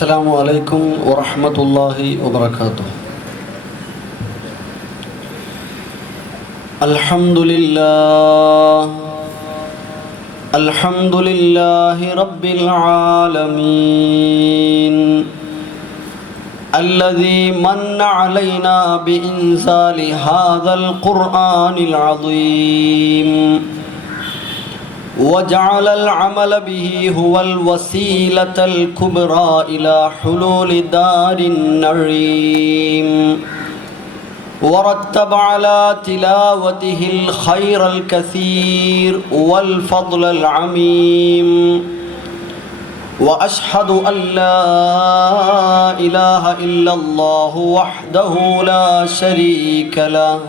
السلام عليكم ورحمة الله وبركاته. الحمد لله رب العالمين الذي من علينا بإنزال هذا القرآن العظيم وجعل العمل به هو الوسيلة الكبرى إلى حلول دار النعيم، ورتب على تلاوته الخير الكثير والفضل العميم، وأشهد أن لا إله إلا الله وحده لا شريك له،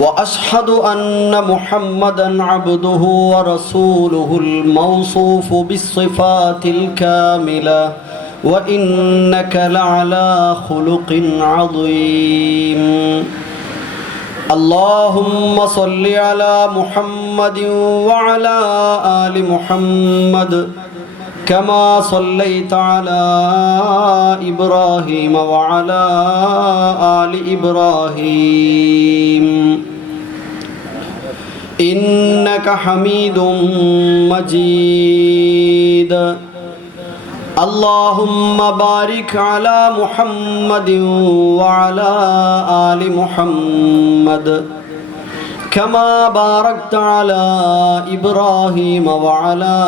وأشهد أن محمدًا عبده ورسوله الموصوف بالصفات الكاملة، وإنك لعلى خلق عظيم. اللهم صل على محمد وعلى آل محمد كما صليت على إبراهيم وعلى آل إبراهيم إنك حميد مجيد. اللهم بارك على محمد وعلى آل محمد كما باركت على إبراهيم وعلى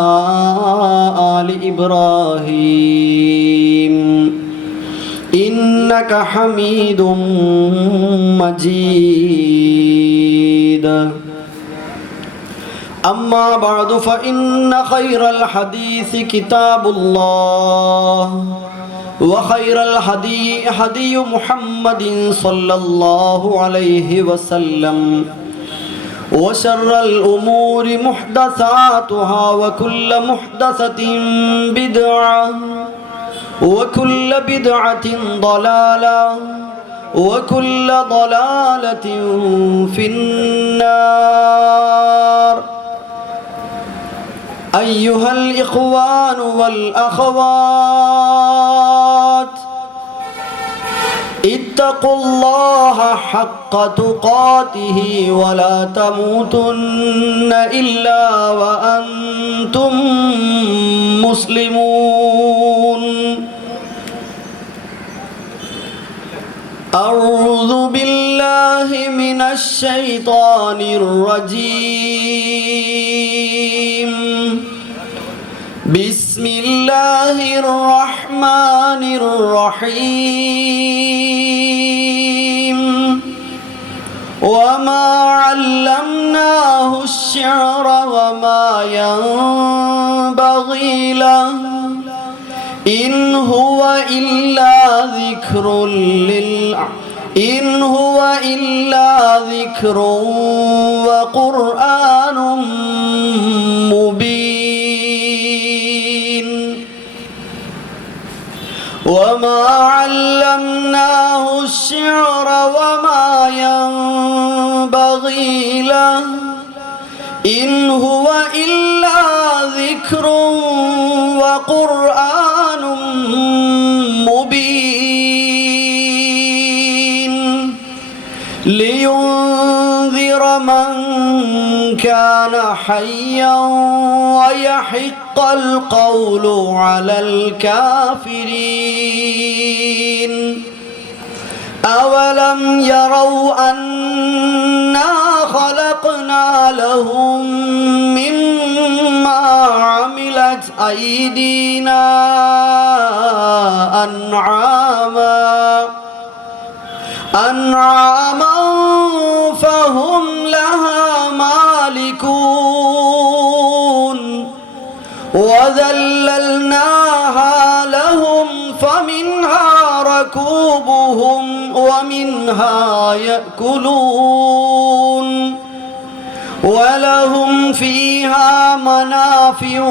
آل إبراهيم إنك حميد مجيد. أما بعد فإن خير الحديث كتاب الله، وخير الهدي هدي محمد صلى الله عليه وسلم، وشر الأمور محدثاتها وكل محدثة بدعة وكل بدعة ضلالة وكل ضلالة في النار. أيها الإخوان والأخوات، اتقوا الله حق تقاته ولا تموتن إلا وأنتم مسلمون. أعوذ بالله من الشيطان الرجيم. بسم الله الرحمن الرحيم. وما علمناه الشعر وما ينبغي له إن هو إلا ذكر وقرآن مبين. وما علمناه الشعر وما ينبغي له إن هو إلا ذكر وقرآن مبين لينذر من كان حيا ويحق القول على الكافرين. أولم يروا أنا خلقنا لهم مما عملت أيدينا أنعاما فهم لها مالكون، وذللناها لهم فمنها ركوبهم ومنها يأكلون، ولهم فيها منافع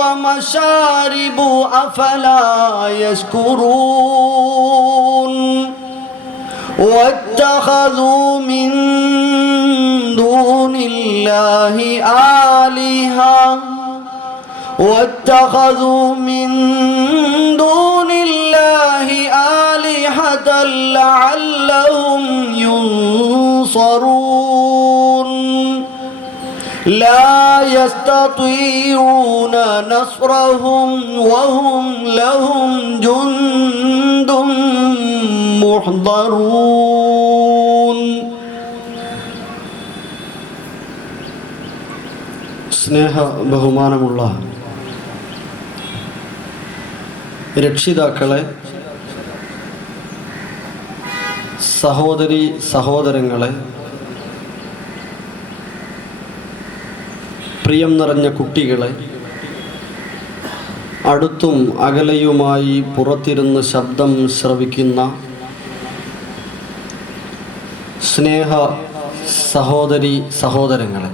ومشارب أفلا يشكرون. واتخذوا من دون الله آلهة واتخذوا من دون الله آلهة لعلهم ينصرون لا يستطيعون نصرهم وهم لهم جند محضرون. സ്നേഹ ബഹുമാനമുള്ള രക്ഷിതാക്കളെ, സഹോദരി സഹോദരങ്ങളെ, പ്രിയം നിറഞ്ഞ കുട്ടികളെ, അടുത്തും അകലെയുമായി പുറത്തിരുന്ന് ശബ്ദം ശ്രവിക്കുന്ന സ്നേഹ സഹോദരി സഹോദരങ്ങളെ,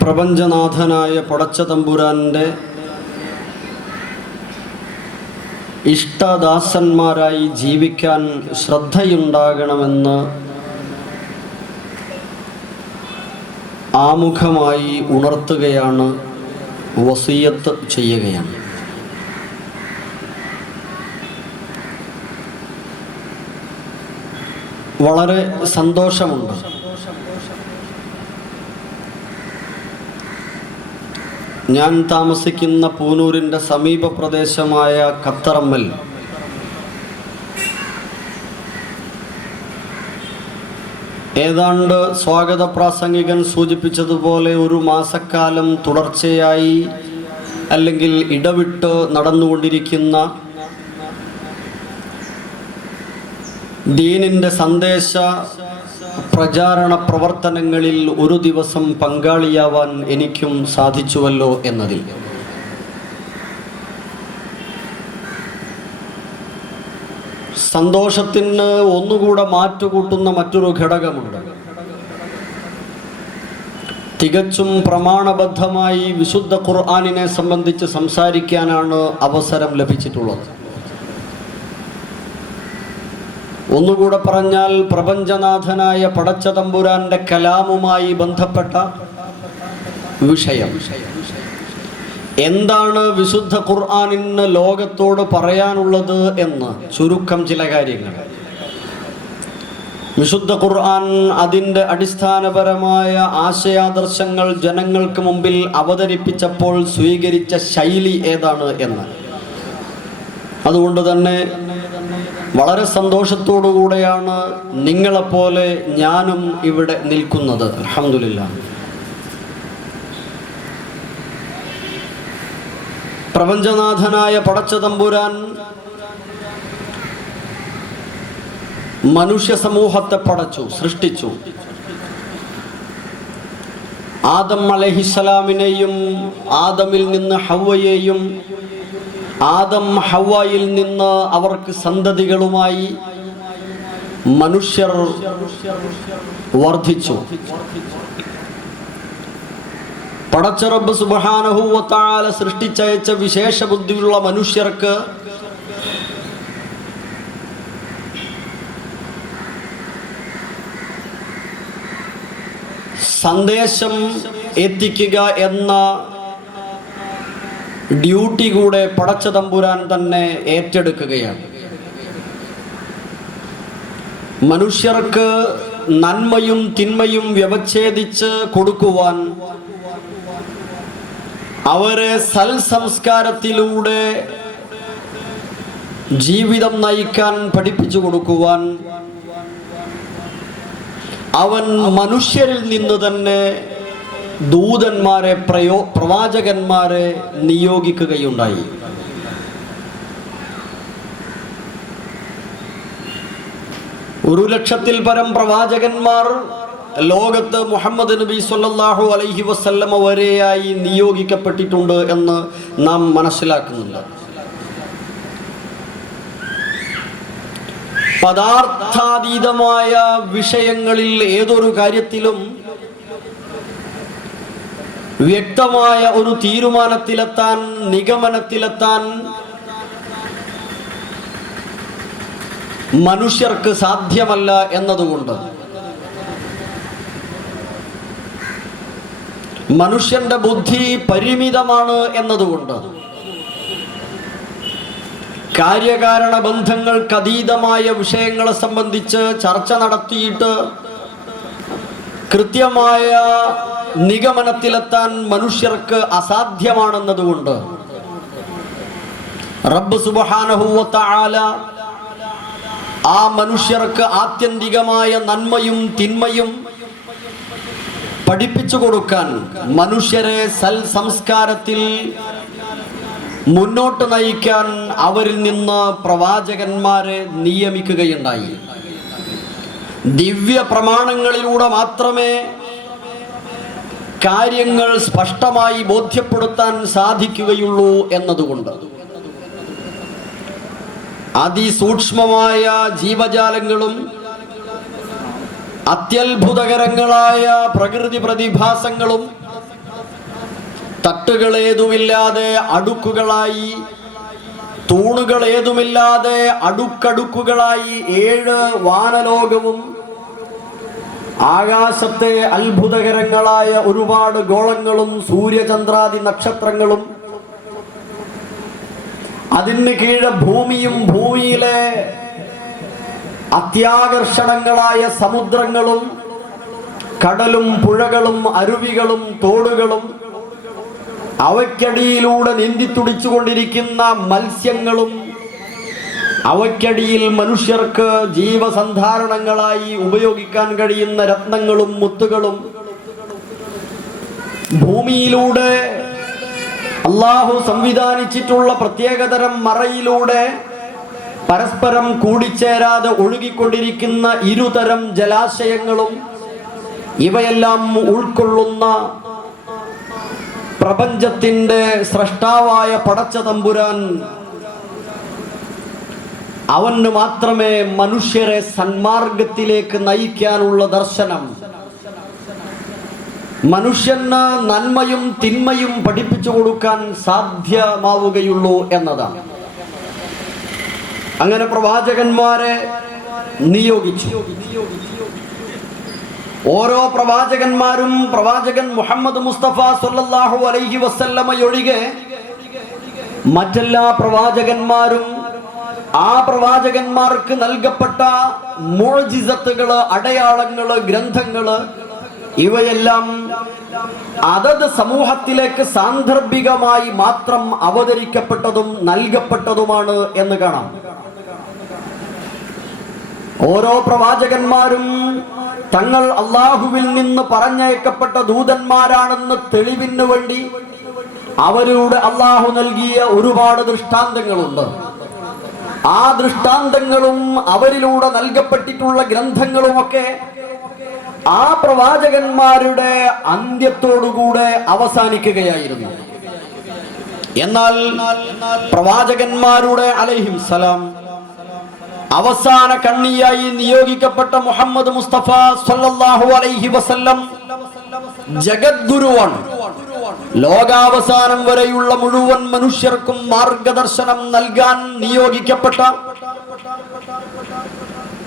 പ്രപഞ്ചനാഥനായ പടച്ചതമ്പുരാൻ്റെ ഇഷ്ടദാസന്മാരായി ജീവിക്കാൻ ശ്രദ്ധയുണ്ടാകണമെന്ന് ആമുഖമായി ഉണർത്തുകയാണ്, വസിയത്ത് ചെയ്യുകയാണ്. വളരെ സന്തോഷമുണ്ട്. ഞാൻ താമസിക്കുന്ന പൂനൂരിൻ്റെ സമീപ പ്രദേശമായ കത്തറമ്മൽ ഏതാണ്ട് സ്വാഗത പ്രാസംഗികൻ സൂചിപ്പിച്ചതുപോലെ ഒരു മാസക്കാലം തുടർച്ചയായി അല്ലെങ്കിൽ ഇടവിട്ട് നടന്നുകൊണ്ടിരിക്കുന്ന ദീനിൻ്റെ സന്ദേശ പ്രചാരണ പ്രവർത്തനങ്ങളിൽ ഒരു ദിവസം പങ്കാളിയാവാൻ എനിക്കും സാധിച്ചുവല്ലോ എന്നതിൽ സന്തോഷത്തിന് ഒന്നുകൂടെ മാറ്റുകൂട്ടുന്ന മറ്റൊരു ഘടകമുണ്ട്. തികച്ചും പ്രമാണബദ്ധമായി വിശുദ്ധ ഖുർആനിനെ സംബന്ധിച്ച് സംസാരിക്കാനാണ് അവസരം ലഭിച്ചിട്ടുള്ളത്. ഒന്നുകൂടെ പറഞ്ഞാൽ, പ്രപഞ്ചനാഥനായ പടച്ചതമ്പുരാന്റെ കലാമുമായി ബന്ധപ്പെട്ട വിഷയം എന്താണ് വിശുദ്ധ ഖുർആനിന് ലോകത്തോട് പറയാനുള്ളത് എന്ന് ചുരുക്കം ചില കാര്യങ്ങൾ. വിശുദ്ധ ഖുർആൻ അതിൻ്റെ അടിസ്ഥാനപരമായ ആശയാദർശങ്ങൾ ജനങ്ങൾക്ക് മുമ്പിൽ അവതരിപ്പിച്ചപ്പോൾ സ്വീകരിച്ച ശൈലി ഏതാണ് എന്ന്. അതുകൊണ്ട് തന്നെ വളരെ സന്തോഷത്തോടു കൂടെയാണ് നിങ്ങളെപ്പോലെ ഞാനും ഇവിടെ നിൽക്കുന്നത്. അൽഹംദുലില്ലാഹ്. പ്രപഞ്ചനാഥനായ പടച്ചതമ്പുരാൻ മനുഷ്യ സമൂഹത്തെ പടച്ചു, സൃഷ്ടിച്ചു. ആദം അലൈഹിസ്സലാമിനെയും ആദമിൽ നിന്ന് ഹവ്വയെയും ആദം ഹവ്വയിൽ നിന്ന് അവർക്ക് സന്തതികളുമായി മനുഷ്യർ വർദ്ധിച്ചു. പടച്ച റബ്ബ് സുബ്ഹാനഹു വ തആല സൃഷ്ടിച്ചയച്ച വിശേഷ ബുദ്ധിയുള്ള മനുഷ്യർക്ക് സന്ദേശം എത്തിക്കുക എന്ന ഡ്യൂട്ടി കൂടെ പടച്ച തമ്പുരാൻ തന്നെ ഏറ്റെടുക്കുകയാണ്. മനുഷ്യർക്ക് നന്മയും തിന്മയും വ്യവച്ഛേദിച്ച് കൊടുക്കുവാൻ, അവരെ സൽസംസ്കാരത്തിലൂടെ ജീവിതം നയിക്കാൻ പഠിപ്പിച്ചു കൊടുക്കുവാൻ അവൻ മനുഷ്യരിൽ നിന്ന് തന്നെ ദൂതന്മാരെ പ്രവാചകന്മാരെ നിയോഗിക്കുകയുണ്ടായി. ഒരു 1,00,000-ൽ പരം പ്രവാചകന്മാർ ലോകത്ത് മുഹമ്മദ് നബി സ്വല്ലല്ലാഹു അലൈഹി വസല്ലമ വരെയായി നിയോഗിക്കപ്പെട്ടിട്ടുണ്ട് എന്ന് നാം മനസ്സിലാക്കുന്നുണ്ട്. പദാർത്ഥാതീതമായ വിഷയങ്ങളിൽ ഏതൊരു കാര്യത്തിലും വ്യക്തമായ ഒരു തീരുമാനത്തിലെത്താൻ, നിഗമനത്തിലെത്താൻ മനുഷ്യർക്ക് സാധ്യമല്ല എന്നതുകൊണ്ട്, മനുഷ്യന്റെ ബുദ്ധി പരിമിതമാണ് എന്നതുകൊണ്ട്, കാര്യകാരണ ബന്ധങ്ങൾക്കതീതമായ വിഷയങ്ങളെ സംബന്ധിച്ച് ചർച്ച നടത്തിയിട്ട് കൃത്യമായ നിഗമനത്തിലെത്താൻ മനുഷ്യർക്ക് അസാധ്യമാണെന്നതുകൊണ്ട് റബ്ബ് സുബ്ഹാനഹു വ തആല ആ മനുഷ്യർക്ക് ആത്യന്തികമായ നന്മയും തിന്മയും പഠിപ്പിച്ചു കൊടുക്കാൻ, മനുഷ്യരെ സൽ സംസ്കാരത്തിൽ മുന്നോട്ട് നയിക്കാൻ അവരിൽ നിന്ന് പ്രവാചകന്മാരെ നിയമിക്കുകയുണ്ടായി. ദിവ്യ പ്രമാണങ്ങളിലൂടെ മാത്രമേ കാര്യങ്ങൾ സ്പഷ്ടമായി ബോധ്യപ്പെടുത്താൻ സാധിക്കുകയുള്ളൂ എന്നതുകൊണ്ട് അതിസൂക്ഷ്മമായ ജീവജാലങ്ങളും അത്യത്ഭുതകരങ്ങളായ പ്രകൃതി പ്രതിഭാസങ്ങളും തട്ടുകളേതുമില്ലാതെ അടുക്കുകളായി, തൂണുകളേതുമില്ലാതെ അടുക്കടുക്കുകളായി 7 വാനലോകവും ആകാശത്തെ അത്ഭുതകരങ്ങളായ ഒരുപാട് ഗോളങ്ങളും സൂര്യചന്ദ്രാദി നക്ഷത്രങ്ങളും അതിന് കീഴെ ഭൂമിയും ഭൂമിയിലെ അത്യാകർഷണങ്ങളായ സമുദ്രങ്ങളും കടലും പുഴകളും അരുവികളും തോടുകളും അവയ്ക്കടിയിലൂടെ നീന്തിത്തുടിച്ചുകൊണ്ടിരിക്കുന്ന മത്സ്യങ്ങളും അവയ്ക്കടിയിൽ മനുഷ്യർക്ക് ജീവസന്ധാരണങ്ങളായി ഉപയോഗിക്കാൻ കഴിയുന്ന രത്നങ്ങളും മുത്തുകളും ഭൂമിയിലൂടെ അള്ളാഹു സംവിധാനിച്ചിട്ടുള്ള പ്രത്യേകതരം മറയിലൂടെ പരസ്പരം കൂടിച്ചേരാതെ ഒഴുകിക്കൊണ്ടിരിക്കുന്ന ഇരുതരം ജലാശയങ്ങളും ഇവയെല്ലാം ഉൾക്കൊള്ളുന്ന പ്രപഞ്ചത്തിന്റെ സ്രഷ്ടാവായ പടച്ച തമ്പുരാൻ അവന് മാത്രമേ മനുഷ്യരെ സന്മാർഗത്തിലേക്ക് നയിക്കാനുള്ള ദർശനം, മനുഷ്യന് നന്മയും തിന്മയും പഠിപ്പിച്ചു കൊടുക്കാൻ സാധ്യമാവുകയുള്ളൂ എന്നതാണ്. അങ്ങനെ പ്രവാചകന്മാരെ നിയോഗിച്ചു. ഓരോ പ്രവാചകന്മാരും പ്രവാചകൻ മുഹമ്മദ് മുസ്തഫ സല്ലല്ലാഹു അലൈഹി വസല്ലമയൊഴികെ മറ്റെല്ലാ പ്രവാചകന്മാരും ആ പ്രവാചകന്മാർക്ക് നൽകപ്പെട്ട മുഅ്ജിസത്തുകള്, അടയാളങ്ങള്, ഗ്രന്ഥങ്ങള് ഇവയെല്ലാം അതത് സമൂഹത്തിലേക്ക് സാന്ദർഭികമായി മാത്രം അവതരിക്കപ്പെട്ടതും നൽകപ്പെട്ടതുമാണ് എന്ന് കാണാം. ഓരോ പ്രവാചകന്മാരും തങ്ങൾ അള്ളാഹുവിൽ നിന്ന് പറഞ്ഞയക്കപ്പെട്ട ദൂതന്മാരാണെന്ന് തെളിവിന് വേണ്ടി അവരിലൂടെ അള്ളാഹു നൽകിയ ഒരുപാട് ദൃഷ്ടാന്തങ്ങളുണ്ട്. ആ ദൃഷ്ടാന്തങ്ങളും അവരിലൂടെ നൽകപ്പെട്ടിട്ടുള്ള ഗ്രന്ഥങ്ങളുമൊക്കെ ആ പ്രവാചകന്മാരുടെ അന്ത്യത്തോടുകൂടെ അവസാനിക്കുകയായിരുന്നു. എന്നാൽ പ്രവാചകന്മാരുടെ അലൈഹിം സലാം അവസാന കണ്ണിയായി നിയോഗിക്കപ്പെട്ട മുഹമ്മദ് മുസ്തഫ സല്ലല്ലാഹു അലൈഹി വസല്ലം ജഗദ്ഗുരുവാണ്. ലോകാവസാനം വരെയുള്ള മുഴുവൻ മനുഷ്യർക്കും മാർഗദർശനം നൽകാൻ നിയോഗിക്കപ്പെട്ട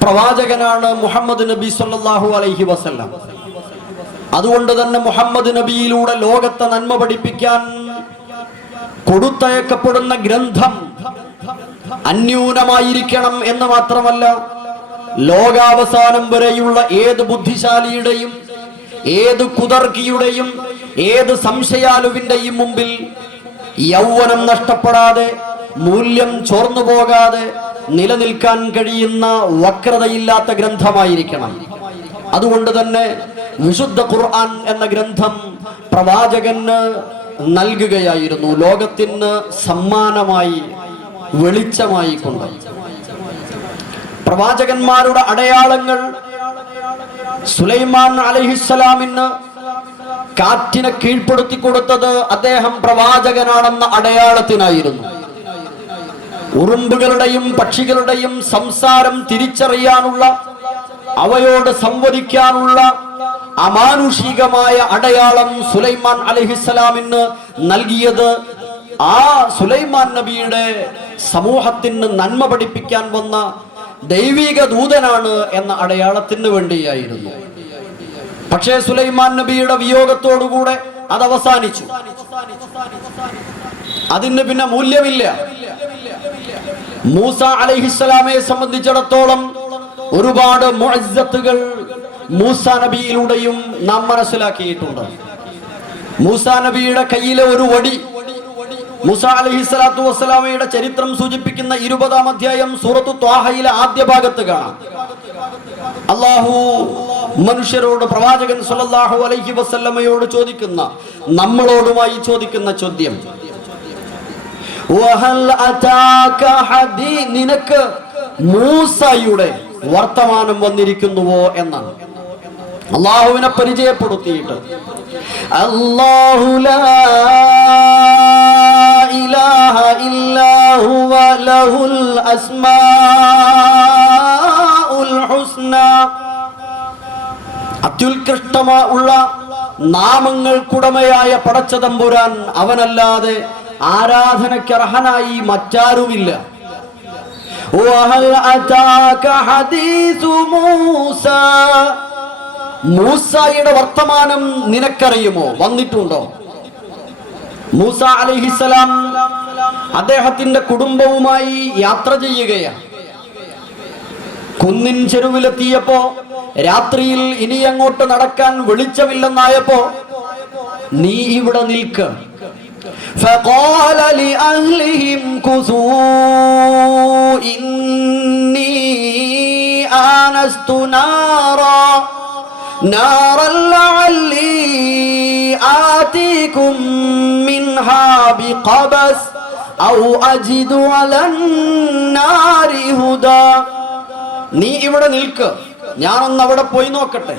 പ്രവാചകനാണ് മുഹമ്മദ് നബി സല്ലല്ലാഹു അലൈഹി വസല്ലം. അതുകൊണ്ട് തന്നെ മുഹമ്മദ് നബിയിലൂടെ ലോകത്തെ നന്മ പഠിപ്പിക്കാൻ കൊടുത്തയക്കപ്പെടുന്ന ഗ്രന്ഥം അന്യൂനമായിരിക്കണം എന്ന് മാത്രമല്ല, ലോകാവസാനം വരെയുള്ള ഏത് ബുദ്ധിശാലിയുടെയും ഏത് കുതർക്കിയുടെയും ഏത് സംശയാലുവിന്റെയും മുമ്പിൽ യൗവനം നഷ്ടപ്പെടാതെ മൂല്യം ചോർന്നു പോകാതെ നിലനിൽക്കാൻ കഴിയുന്ന വക്രതയില്ലാത്ത ഗ്രന്ഥമായിരിക്കണം. അതുകൊണ്ട് തന്നെ വിശുദ്ധ ഖുർആൻ എന്ന ഗ്രന്ഥം പ്രവാചകന് നൽകുകയായിരുന്നു, ലോകത്തിന് സമ്മാനമായി വെളിച്ചമായി കൊണ്ട്. പ്രവാചകന്മാരുടെ അടയാളങ്ങൾ സുലൈമാൻ അലൈഹിസ്സലാമിന് കാറ്റിനെ കീഴ്പ്പെടുത്തി കൊടുത്തത് അദ്ദേഹം പ്രവാചകനാണെന്ന അടയാളത്തിനായിരുന്നു. ഉറുമ്പുകളുടെയും പക്ഷികളുടെയും സംസാരം തിരിച്ചറിയാനുള്ള, അവയോട് സംവദിക്കാനുള്ള അമാനുഷികമായ അടയാളം സുലൈമാൻ അലൈഹിസ്സലാമിന് നൽകിയത് ആ സുലൈമാൻ നബിയുടെ സമൂഹത്തിന് നന്മ പഠിപ്പിക്കാൻ വന്ന ദൈവിക ദൂതനാണ് എന്ന അടയാളത്തിന് വേണ്ടിയായിരുന്നു. പക്ഷേ സുലൈമാൻ നബിയുടെ വിയോഗത്തോടുകൂടെ അത് അവസാനിച്ചു. അതിന് പിന്നെ മൂല്യമില്ല. മൂസ അലൈഹിസ്സലാമയെ സംബന്ധിച്ചിടത്തോളം ഒരുപാട് മുഅ്ജിസത്തുകൾ മൂസ നബിയിലൂടെയും നാം മനസ്സിലാക്കിയിട്ടുണ്ട്. മൂസ നബിയുടെ കയ്യിലെ ഒരു വടി, മൂസ അലൈഹിസ്സലാത്തു വസ്സലാമയുടെ ചരിത്രം സൂചിപ്പിക്കുന്ന 20-ാം അധ്യായം സൂറത്തു ത്വാഹയിലെ ആദ്യ ഭാഗത്ത് കാണാം. അല്ലാഹു മനുഷ്യരോട്, പ്രവാചകൻ സല്ലല്ലാഹു അലൈഹി വസല്ലമയോട് ചോദിക്കുന്ന, നമ്മളോടുമായി ചോദിക്കുന്ന ചോദ്യം, നിനക്ക് മൂസയുടെ വർത്തമാനം വന്നിരിക്കുന്നുവോ എന്നാണ്. അള്ളാഹുവിനെ പരിചയപ്പെടുത്തിയിട്ട് അല്ലാഹു ലാ ഇലാഹ ഇല്ലാ ഹുവ ലഹുൽ അസ്മാഉൽ ഹുസ്ന, അത്യുത്കൃഷ്ടമുള്ള നാമങ്ങൾക്കുടമയായ പടച്ചതമ്പുരാൻ അവനല്ലാതെ ആരാധനയ്ക്കർഹനായി മറ്റാരുമില്ല. മൂസയുടെ വർത്തമാനം നിനക്കറിയുമോ, വന്നിട്ടുണ്ടോ? മൂസ അലൈഹിസ്സലാം അദ്ദേഹത്തിന്റെ കുടുംബവുമായി യാത്ര ചെയ്യുകയാണ്. കുന്നിൻ ചെരുവിലെത്തിയപ്പോ, രാത്രിയിൽ ഇനി അങ്ങോട്ട് നടക്കാൻ വെളിച്ചമില്ലെന്നായപ്പോ, നീ ഇവിടെ നിൽക്ക്. فقال لأهلهم كثوا إني آنست نارا لعلي آتيكم منها بقبس أو أجد على النار هدى. നീ ഇവിടെ നിൽക്ക്, ഞാനൊന്ന് അവിടെ പോയി നോക്കട്ടെ,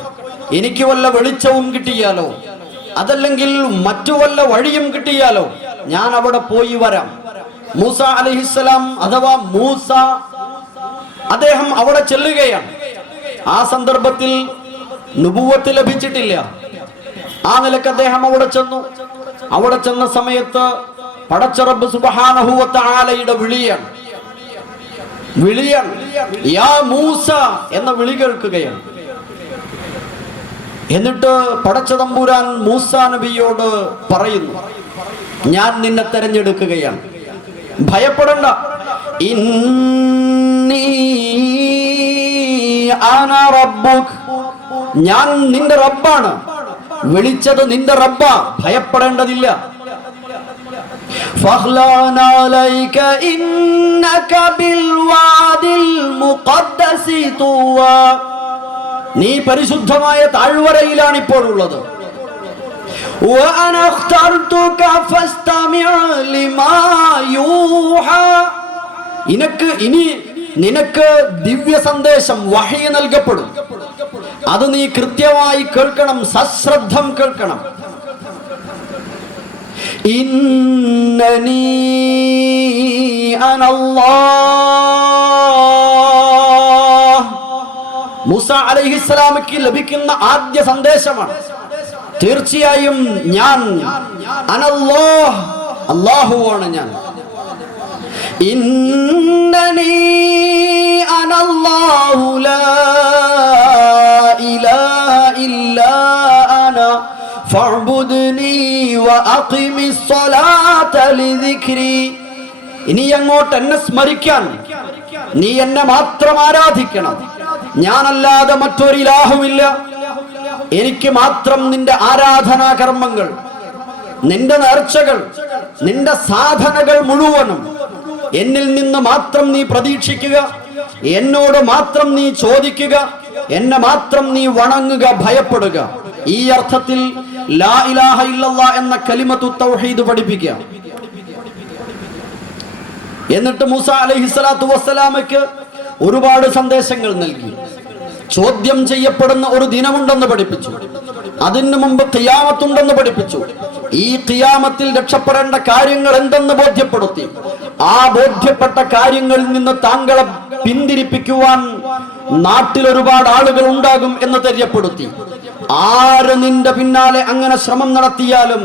എനിക്ക് വല്ല വെളിച്ചവും കിട്ടിയാലോ, അതല്ലെങ്കിൽ മറ്റു വല്ല വഴിയും കിട്ടിയാലോ ഞാൻ അവിടെ പോയി വരാം. മൂസ അലൈഹിസ്സലാം അഥവാ മൂസ അദ്ദേഹം അവിടെ ചെല്ലുകയാണ്. ആ സന്ദർഭത്തിൽ നുബുവത്ത് ലഭിച്ചിട്ടില്ല. ആ നിലക്ക് അദ്ദേഹം അവിടെ ചെന്നു. അവിടെ ചെന്ന സമയത്ത് പടച്ച റബ്ബ് സുബ്ഹാനഹു വ തആലയുടെ വിളിയാണ്. യാ മൂസ എന്ന വിളി കേൾക്കുകയാണ്. എന്നിട്ട് പടച്ച തമ്പുരാൻ മൂസ നബിയോട് പറയുന്നു, ഞാൻ നിന്നെ തെരഞ്ഞെടുക്കുകയാണ്, ഭയപ്പെടണ്ട. ഇന്നി അന റബ്ബുക്, ഞാൻ നിന്റെ റബ്ബാണ്. വിളിച്ചത് നിന്റെ റബ്ബാ, ഭയപ്പെടേണ്ടതില്ല. ഫഖ്ലാന അലൈക ഇന്നക ബിൽ വാദിൽ മുഖദ്ദസി തുവാ, നീ പരിശുദ്ധമായ താഴ്വരയിലാണ് ഇപ്പോഴുള്ളത്. നിനക്ക് ദിവ്യ സന്ദേശം വഹി നൽകപ്പെടും. അത് നീ കൃത്യമായി കേൾക്കണം, സശ്രദ്ധം കേൾക്കണം. ഇന്നനീ അനല്ലാഹ്, മൂസ അലൈഹിസ്സലാമിക്ക് ലഭിക്കുന്ന ആദ്യ സന്ദേശമാണ്. തീർച്ചയായും ഞാൻ അനല്ലാഹ്, അല്ലാഹുവാണ് ഞാൻ. ഇന്നനീ അനല്ലാഹു ലാ ഇലാഹ ഇല്ലാ അന ഫഅ്ബുദ്നി വഅഖിമിസ് സ്വലാത ലിദിക്രി. ഇനി അങ്ങോട്ട് എന്നെ സ്മരിക്കാൻ നീ എന്നെ മാത്രം ആരാധിക്കണം. ഞാനല്ലാതെ മറ്റൊരിലാഹുമില്ല. എനിക്ക് മാത്രം നിന്റെ ആരാധനാ കർമ്മങ്ങൾ, നിന്റെ നേർച്ചകൾ, നിന്റെ സാധനകൾ മുഴുവനും എന്നിൽ നിന്ന് മാത്രം നീ പ്രതീക്ഷിക്കുക. എന്നോട് മാത്രം നീ ചോദിക്കുക. എന്നെ മാത്രം നീ വണങ്ങുക, ഭയപ്പെടുക. ഈ അർത്ഥത്തിൽ ലാ ഇലാഹ ഇല്ലല്ലാഹ് എന്ന കലിമത്തു തൗഹീദ് പഠിപ്പിക്കുക. എന്നിട്ട് മൂസ അലൈഹിസ്സലാത്തു വസ്സലാമയ്ക്ക് ഒരുപാട് സന്ദേശങ്ങൾ നൽകി. ചോദ്യം ചെയ്യപ്പെടുന്ന ഒരു ദിനമുണ്ടെന്ന് പഠിപ്പിച്ചു. അതിനു മുമ്പ് ഖിയാമത്തുണ്ടെന്ന് പഠിപ്പിച്ചു. ഈ ഖിയാമത്തിൽ രക്ഷപ്പെടേണ്ട കാര്യങ്ങൾ എന്തെന്ന് ബോധ്യപ്പെടുത്തി. ആ ബോധ്യപ്പെട്ട കാര്യങ്ങളിൽ നിന്ന് താങ്കളെ പിന്തിരിപ്പിക്കുവാൻ നാട്ടിൽ ഒരുപാട് ആളുകൾ ഉണ്ടാകും എന്ന് തെര്യപ്പെടുത്തി. ആര് നിന്റെ പിന്നാലെ അങ്ങനെ ശ്രമം നടത്തിയാലും,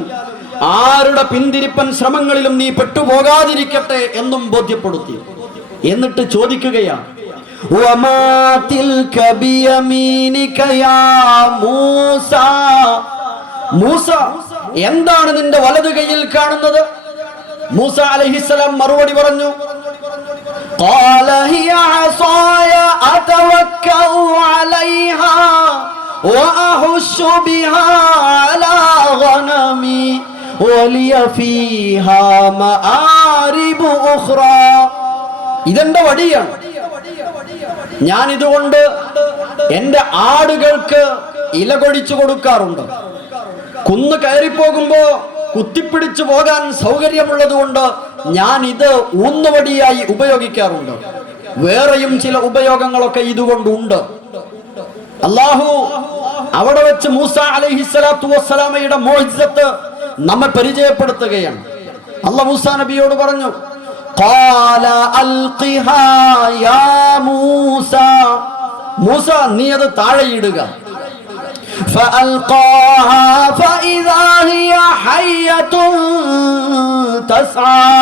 ആരുടെ പിന്തിരിപ്പൻ ശ്രമങ്ങളിലും നീ പെട്ടുപോകാതിരിക്കട്ടെ എന്നും ബോധ്യപ്പെടുത്തി. എന്നിട്ട് ചോദിക്കുകയാണ്, വമാ തിൽക ബിയമീനിക യാ മൂസ. മൂസ, എന്താണ് നിന്റെ വലതു കൈയിൽ കാണുന്നത്? മൂസ അലൈഹിസ്സലാം മറുപടി പറഞ്ഞു, ഖാല ഹിയ അസായ അതവക്കഉ അലൈഹാ വഅഹുശു ബിഹാ അലാ ഗനമി വലിയ ഫീഹാ മആരിബു ഉഖ്റാ. ഇതെന്റെ വടിയാണ്, ഞാൻ ഇതുകൊണ്ട് എന്റെ ആടുകൾക്ക് ഇല കൊടിച്ചു കൊടുക്കാറുണ്ട്. കുന്ന് കയറിപ്പോകുമ്പോ കുത്തിപ്പിടിച്ചു പോകാൻ സൗകര്യമുള്ളത് കൊണ്ട് ഞാൻ ഇത് ഊന്നുവടിയായി ഉപയോഗിക്കാറുണ്ട്. വേറെയും ചില ഉപയോഗങ്ങളൊക്കെ ഇതുകൊണ്ടുണ്ട്. അല്ലാഹു അവിടെ വെച്ച് മൂസ അലൈഹിസ്സലാത്തു വസ്സലാമയുടെ മുഅ്ജിസത്ത് നമ്മെ പരിചയപ്പെടുത്തുകയാണ്. അല്ലാഹു മൂസ നബിയോട് പറഞ്ഞു, ഖാല അൽഖിഹാ യാ മൂസ. മൂസ, നീ അത് താഴെയിടുക. فألقاها فإذا هي حية تسعى.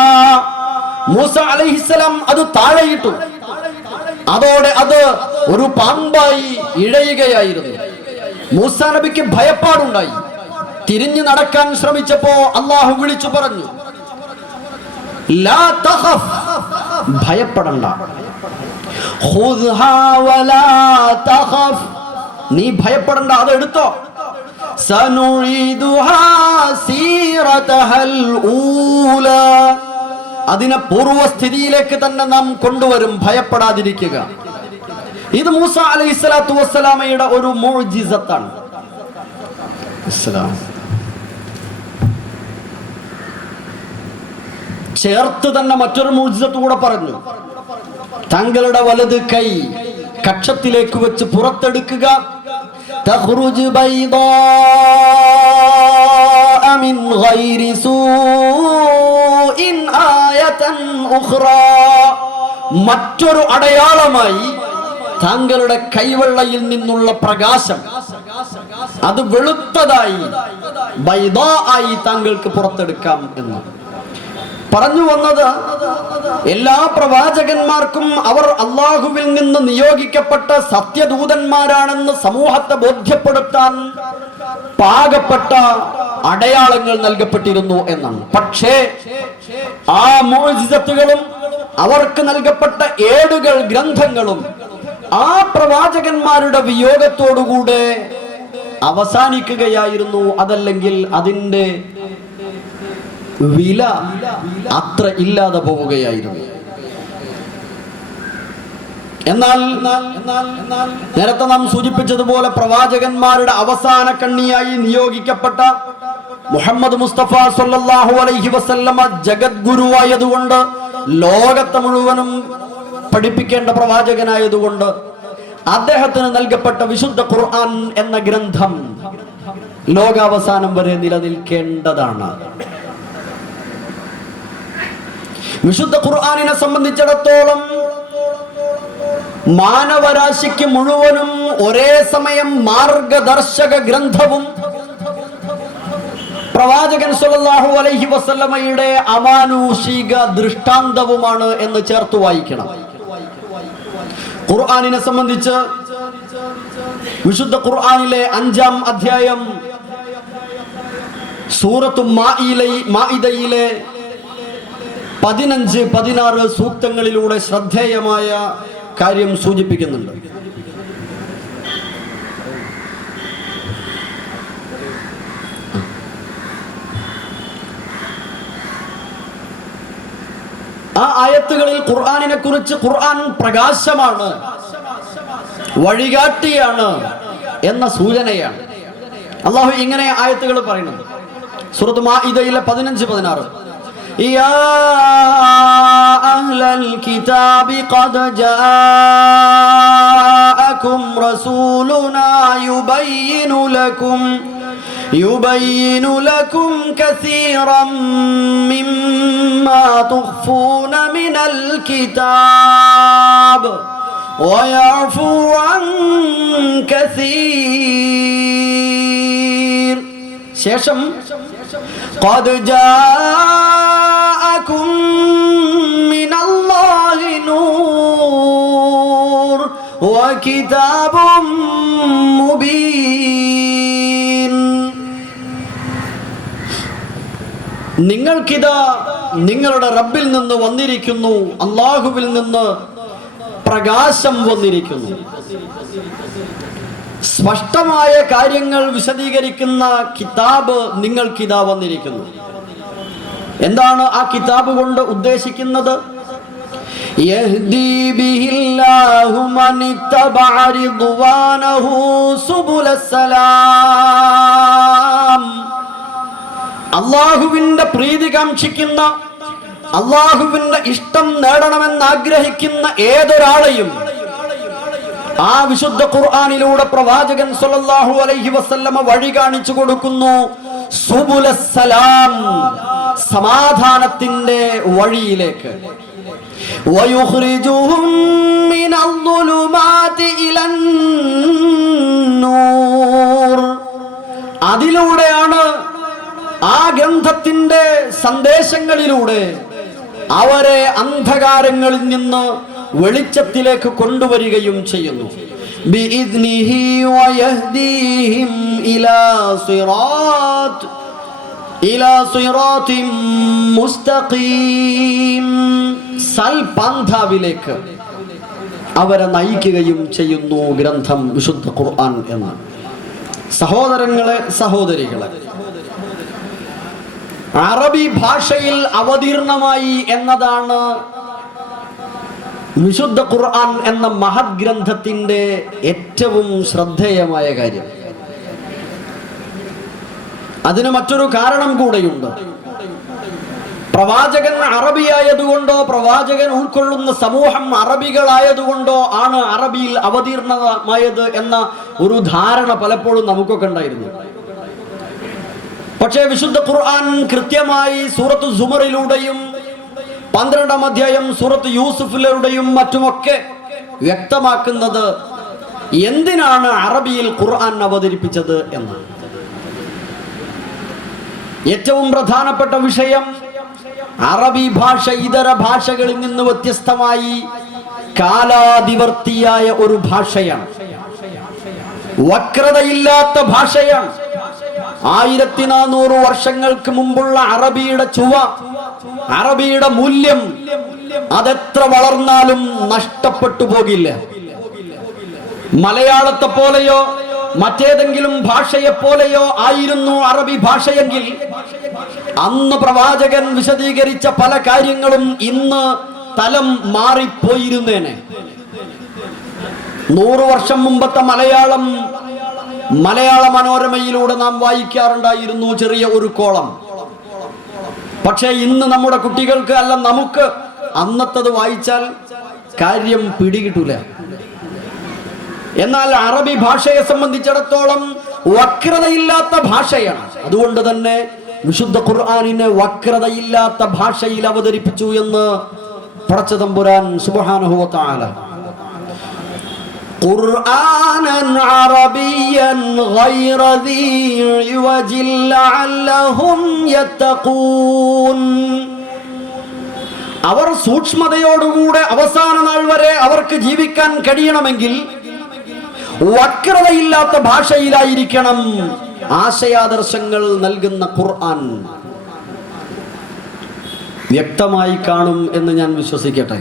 മൂസ അലൈഹിസ്സലാം അത് താഴെയിട്ടു. അതോടെ അത് ഒരു പാമ്പായി ഇഴയുകയായിരുന്നു. മൂസ നബിക്ക് ഭയപ്പാടുണ്ടായി. തിരിഞ്ഞു നടക്കാൻ ശ്രമിച്ചപ്പോ അല്ലാഹു വിളിച്ചു പറഞ്ഞു, ലാ തഖഫ്, ഭയപ്പെടണ്ട. ഖുദ്ഹാ വലാ തഖഫ്, നീ ഭയപ്പെടണ്ട, അത് എടുത്തോ. സനുഈദുഹാ സീറതഹൽ ഊലാ, അതിനെ പൂർവസ്ഥിതിയിലേക്ക് തന്നെ നാം കൊണ്ടുവരും, ഭയപ്പെടാതിരിക്കുക. ഇത് മൂസ അലൈഹിസ്സലാത്തു വസ്സലാമയുടെ ഒരു മുഅ്ജിസത്താണ്. ചേർത്ത് തന്നെ മറ്റൊരു മുഅ്ജിസത്ത് കൂടെ പറഞ്ഞു. താങ്കളുടെ വലത് കൈ കക്ഷത്തിലേക്ക് വെച്ച് പുറത്തെടുക്കുക. തഖ്റുജു ബൈദാഅ മിൻ ഗൈരി സൂഇൻ ആയതൻ ഉഖ്റാ. മറ്റൊരു അടയാളമായി താങ്കളുടെ കൈവെള്ളയിൽ നിന്നുള്ള പ്രകാശം അത് വെളുത്തതായി ബൈദാ ആയി താങ്കൾക്ക് പുറത്തെടുക്കാം എന്ന് പറഞ്ഞു വന്നത്. എല്ലാ പ്രവാചകന്മാർക്കും അവർ അള്ളാഹുവിൽ നിന്ന് നിയോഗിക്കപ്പെട്ട സത്യദൂതന്മാരാണെന്ന് സമൂഹത്തെ ബോധ്യപ്പെടുത്താൻ പാകപ്പെട്ട അടയാളങ്ങൾ നൽകപ്പെട്ടിരുന്നു എന്നാണ്. പക്ഷേ ആ മുഅ്ജിസത്തുകളും അവർക്ക് നൽകപ്പെട്ട ഏടുകൾ, ഗ്രന്ഥങ്ങളും ആ പ്രവാചകന്മാരുടെ വിയോഗത്തോടുകൂടെ അവസാനിക്കുകയായിരുന്നു. അതല്ലെങ്കിൽ അതിന്റെ വില അത്ര ഇല്ലാതെ പോവുകയായിരുന്നു. എന്നാൽ നേരത്തെ നാം സൂചിപ്പിച്ചതുപോലെ പ്രവാചകന്മാരുടെ അവസാന കണ്ണിയായി നിയോഗിക്കപ്പെട്ട മുഹമ്മദ് മുസ്തഫ സല്ലല്ലാഹു അലൈഹി വസല്ലമ ജഗദ്ഗുരുവായതുകൊണ്ട്, ലോകത്തെ മുഴുവനും പഠിപ്പിക്കേണ്ട പ്രവാചകനായതുകൊണ്ട് അദ്ദേഹത്തിന് നൽകപ്പെട്ട വിശുദ്ധ ഖുർആൻ എന്ന ഗ്രന്ഥം ലോകാവസാനം വരെ നിലനിൽക്കേണ്ടതാണ്. വിശുദ്ധ ഖുർആനിനെ സംബന്ധിച്ചിടത്തോളം മാനവരാശിക്ക് മുഴുവനും ഒരേ സമയം മാർഗദർശക ഗ്രന്ഥവും പ്രവാചകൻ സല്ലല്ലാഹു അലൈഹി വസല്ലമയുടെ അമാനുഷിക ദൃഷ്ടാന്തവുമാണ് എന്ന് ചേർത്ത് വായിക്കണം. ഖുർആനിനെ സംബന്ധിച്ച് വിശുദ്ധ ഖുർആനിലെ 5-ാം അധ്യായം സൂറത്തു മാഇദയിലെ 15-16 സൂക്തങ്ങളിലൂടെ ശ്രദ്ധേയമായ കാര്യം സൂചിപ്പിക്കുന്നുണ്ട്. ആ ആയത്തുകളിൽ ഖുർആനിനെ കുറിച്ച് ഖുർആൻ പ്രകാശമാണ്, വഴികാട്ടിയാണ് എന്ന സൂചനയാണ്. അല്ലാഹു ഇങ്ങനെ ആയത്തുകൾ പറയുന്നത്. സൂറത്ത് മാഇദയിലെ 15-16 യാ അഹ്ലൽ കിതാബി ഖദ് ജാഅകും റസൂലുനാ يبين لكم كثيرا مما تخفون من الكتاب ويعفو عن كثير. ശേഷം قد جاءكم من الله نور കിതാബും മുബീൻ. നിങ്ങൾക്കിതാ നിങ്ങളുടെ റബ്ബിൽ നിന്ന് വന്നിരിക്കുന്നു, അല്ലാഹുവിൽ നിന്ന് പ്രകാശം വന്നിരിക്കുന്നു. സ്പഷ്ടമായ കാര്യങ്ങൾ വിശദീകരിക്കുന്ന കിതാബ് നിങ്ങൾക്കിതാ വന്നിരിക്കുന്നു. എന്താണ് ആ കിതാബ് കൊണ്ട് ഉദ്ദേശിക്കുന്നത്? യഹ്ദി ബിഹില്ലാഹു മൻ ഇത്തബഅ റിദ്വാനഹു സുബുലസ്സലാം. അല്ലാഹുവിന്റെ പ്രീതി കാംക്ഷിക്കുന്ന, അല്ലാഹുവിന്റെ ഇഷ്ടം നേടണമെന്ന് ആഗ്രഹിക്കുന്ന ഏതൊരാളെയും ആ വിശുദ്ധ ഖുർആനിലൂടെ പ്രവാചകൻ സ്വല്ലല്ലാഹു അലൈഹി വസല്ലമ വഴി കാണിച്ചു കൊടുക്കുന്നു. സുബുലസ്സലാം, സമാധാനത്തിന്റെ വഴിയിലേക്ക്. വയുഖ്രിജുഹും മിനൽ-ളുലുമാതി ഇലൻ-നൂർ. അതിലൂടെയാണ്, ആ ഗ്രന്ഥത്തിന്റെ സന്ദേശങ്ങളിലൂടെ അവരെ അന്ധകാരങ്ങളിൽ നിന്ന് വെളിച്ചത്തിലേക്ക് കൊണ്ടുവരികയും ചെയ്യുന്നു. ബിഇദ്നിഹി വയഹ്ദീഹിം ഇലാ സിറാത്തിൻ മുസ്തഖീം. സൽപന്ഥാവിലേക്ക് അവരെ നയിക്കുകയും ചെയ്യുന്നു ഗ്രന്ഥം വിശുദ്ധ ഖുർആൻ എന്ന്. സഹോദരങ്ങളെ, സഹോദരികളെ, അറബി ഭാഷയിൽ അവതീർണമായി എന്നതാണ് വിശുദ്ധ ഖുർആൻ എന്ന മഹത് ഗ്രന്ഥത്തിന്റെ ഏറ്റവും ശ്രദ്ധേയമായ കാര്യം. അതിന് മറ്റൊരു കാരണം കൂടെയുണ്ട്. പ്രവാചകൻ അറബിയായതുകൊണ്ടോ പ്രവാചകൻ ഉൾക്കൊള്ളുന്ന സമൂഹം അറബികളായതുകൊണ്ടോ ആണ് അറബിയിൽ അവതീർണമായത് എന്ന ഒരു ധാരണ പലപ്പോഴും നമുക്കൊക്കെ ഉണ്ടായിരുന്നു. പക്ഷേ വിശുദ്ധ ഖുർആൻ കൃത്യമായി സൂറത്ത് സുമറിലൂടെയും 12-ാം അധ്യായം സൂറത്ത് യൂസുഫിലൂടെയും മറ്റുമൊക്കെ വ്യക്തമാക്കുന്നത് എന്തിനാണ് അറബിയിൽ ഖുർആൻ അവതരിപ്പിച്ചത് എന്ന്. ഏറ്റവും പ്രധാനപ്പെട്ട വിഷയം, അറബി ഭാഷ ഇതര ഭാഷകളിൽ നിന്ന് വ്യത്യസ്തമായി കാലാതിവർത്തിയായ ഒരു ഭാഷയാണ്, വക്രതയില്ലാത്ത ഭാഷയാണ്. 1400 വർഷങ്ങൾക്ക് മുമ്പുള്ള അറബിയുടെ ചുവ, അറബിയുടെ മൂല്യം അതെത്ര വളർന്നാലും നഷ്ടപ്പെട്ടു പോകില്ല. മലയാളത്തെ പോലെയോ മറ്റേതെങ്കിലും ഭാഷയെ പോലെയോ ആയിരുന്നു അറബി ഭാഷയെങ്കിൽ അന്ന് പ്രവാചകൻ വിശദീകരിച്ച പല കാര്യങ്ങളും ഇന്ന് തലം മാറിപ്പോയിരുന്നേനെ. 100 വർഷം മുമ്പത്തെ മലയാള മനോരമയിലൂടെ നാം വായിക്കാറുണ്ടായിരുന്നു ചെറിയ ഒരു കോളം. പക്ഷേ ഇന്ന് നമ്മുടെ കുട്ടികൾക്ക്, അല്ല നമുക്ക്, അന്നത്തത് വായിച്ചാൽ കാര്യം പിടികിട്ടൂല. എന്നാൽ അറബി ഭാഷയെ സംബന്ധിച്ചിടത്തോളം വക്രതയില്ലാത്ത ഭാഷയാണ്. അതുകൊണ്ട് തന്നെ വിശുദ്ധ ഖുർആനിനെ വക്രതയില്ലാത്ത ഭാഷയിൽ അവതരിപ്പിച്ചു എന്ന് പടച്ച തമ്പുരാൻ സുബ്ഹാനഹു വ തആല. ഖുർആനൻ അറബിയ്യൻ ഗൈറ ദീ ഇവജിൽ ലഅല്ലഹും യത്തഖൂൻ. അവർ സൂക്ഷ്മതയോടുകൂടെ അവസാന നാൾ വരെ അവർക്ക് ജീവിക്കാൻ കഴിയണമെങ്കിൽ വക്രതയില്ലാത്ത ഭാഷയിലായിരിക്കണം ആശയാദർശങ്ങൾ നൽകുന്ന ഖുർആൻ. വ്യക്തമായി കാണും എന്ന് ഞാൻ വിശ്വസിക്കട്ടെ.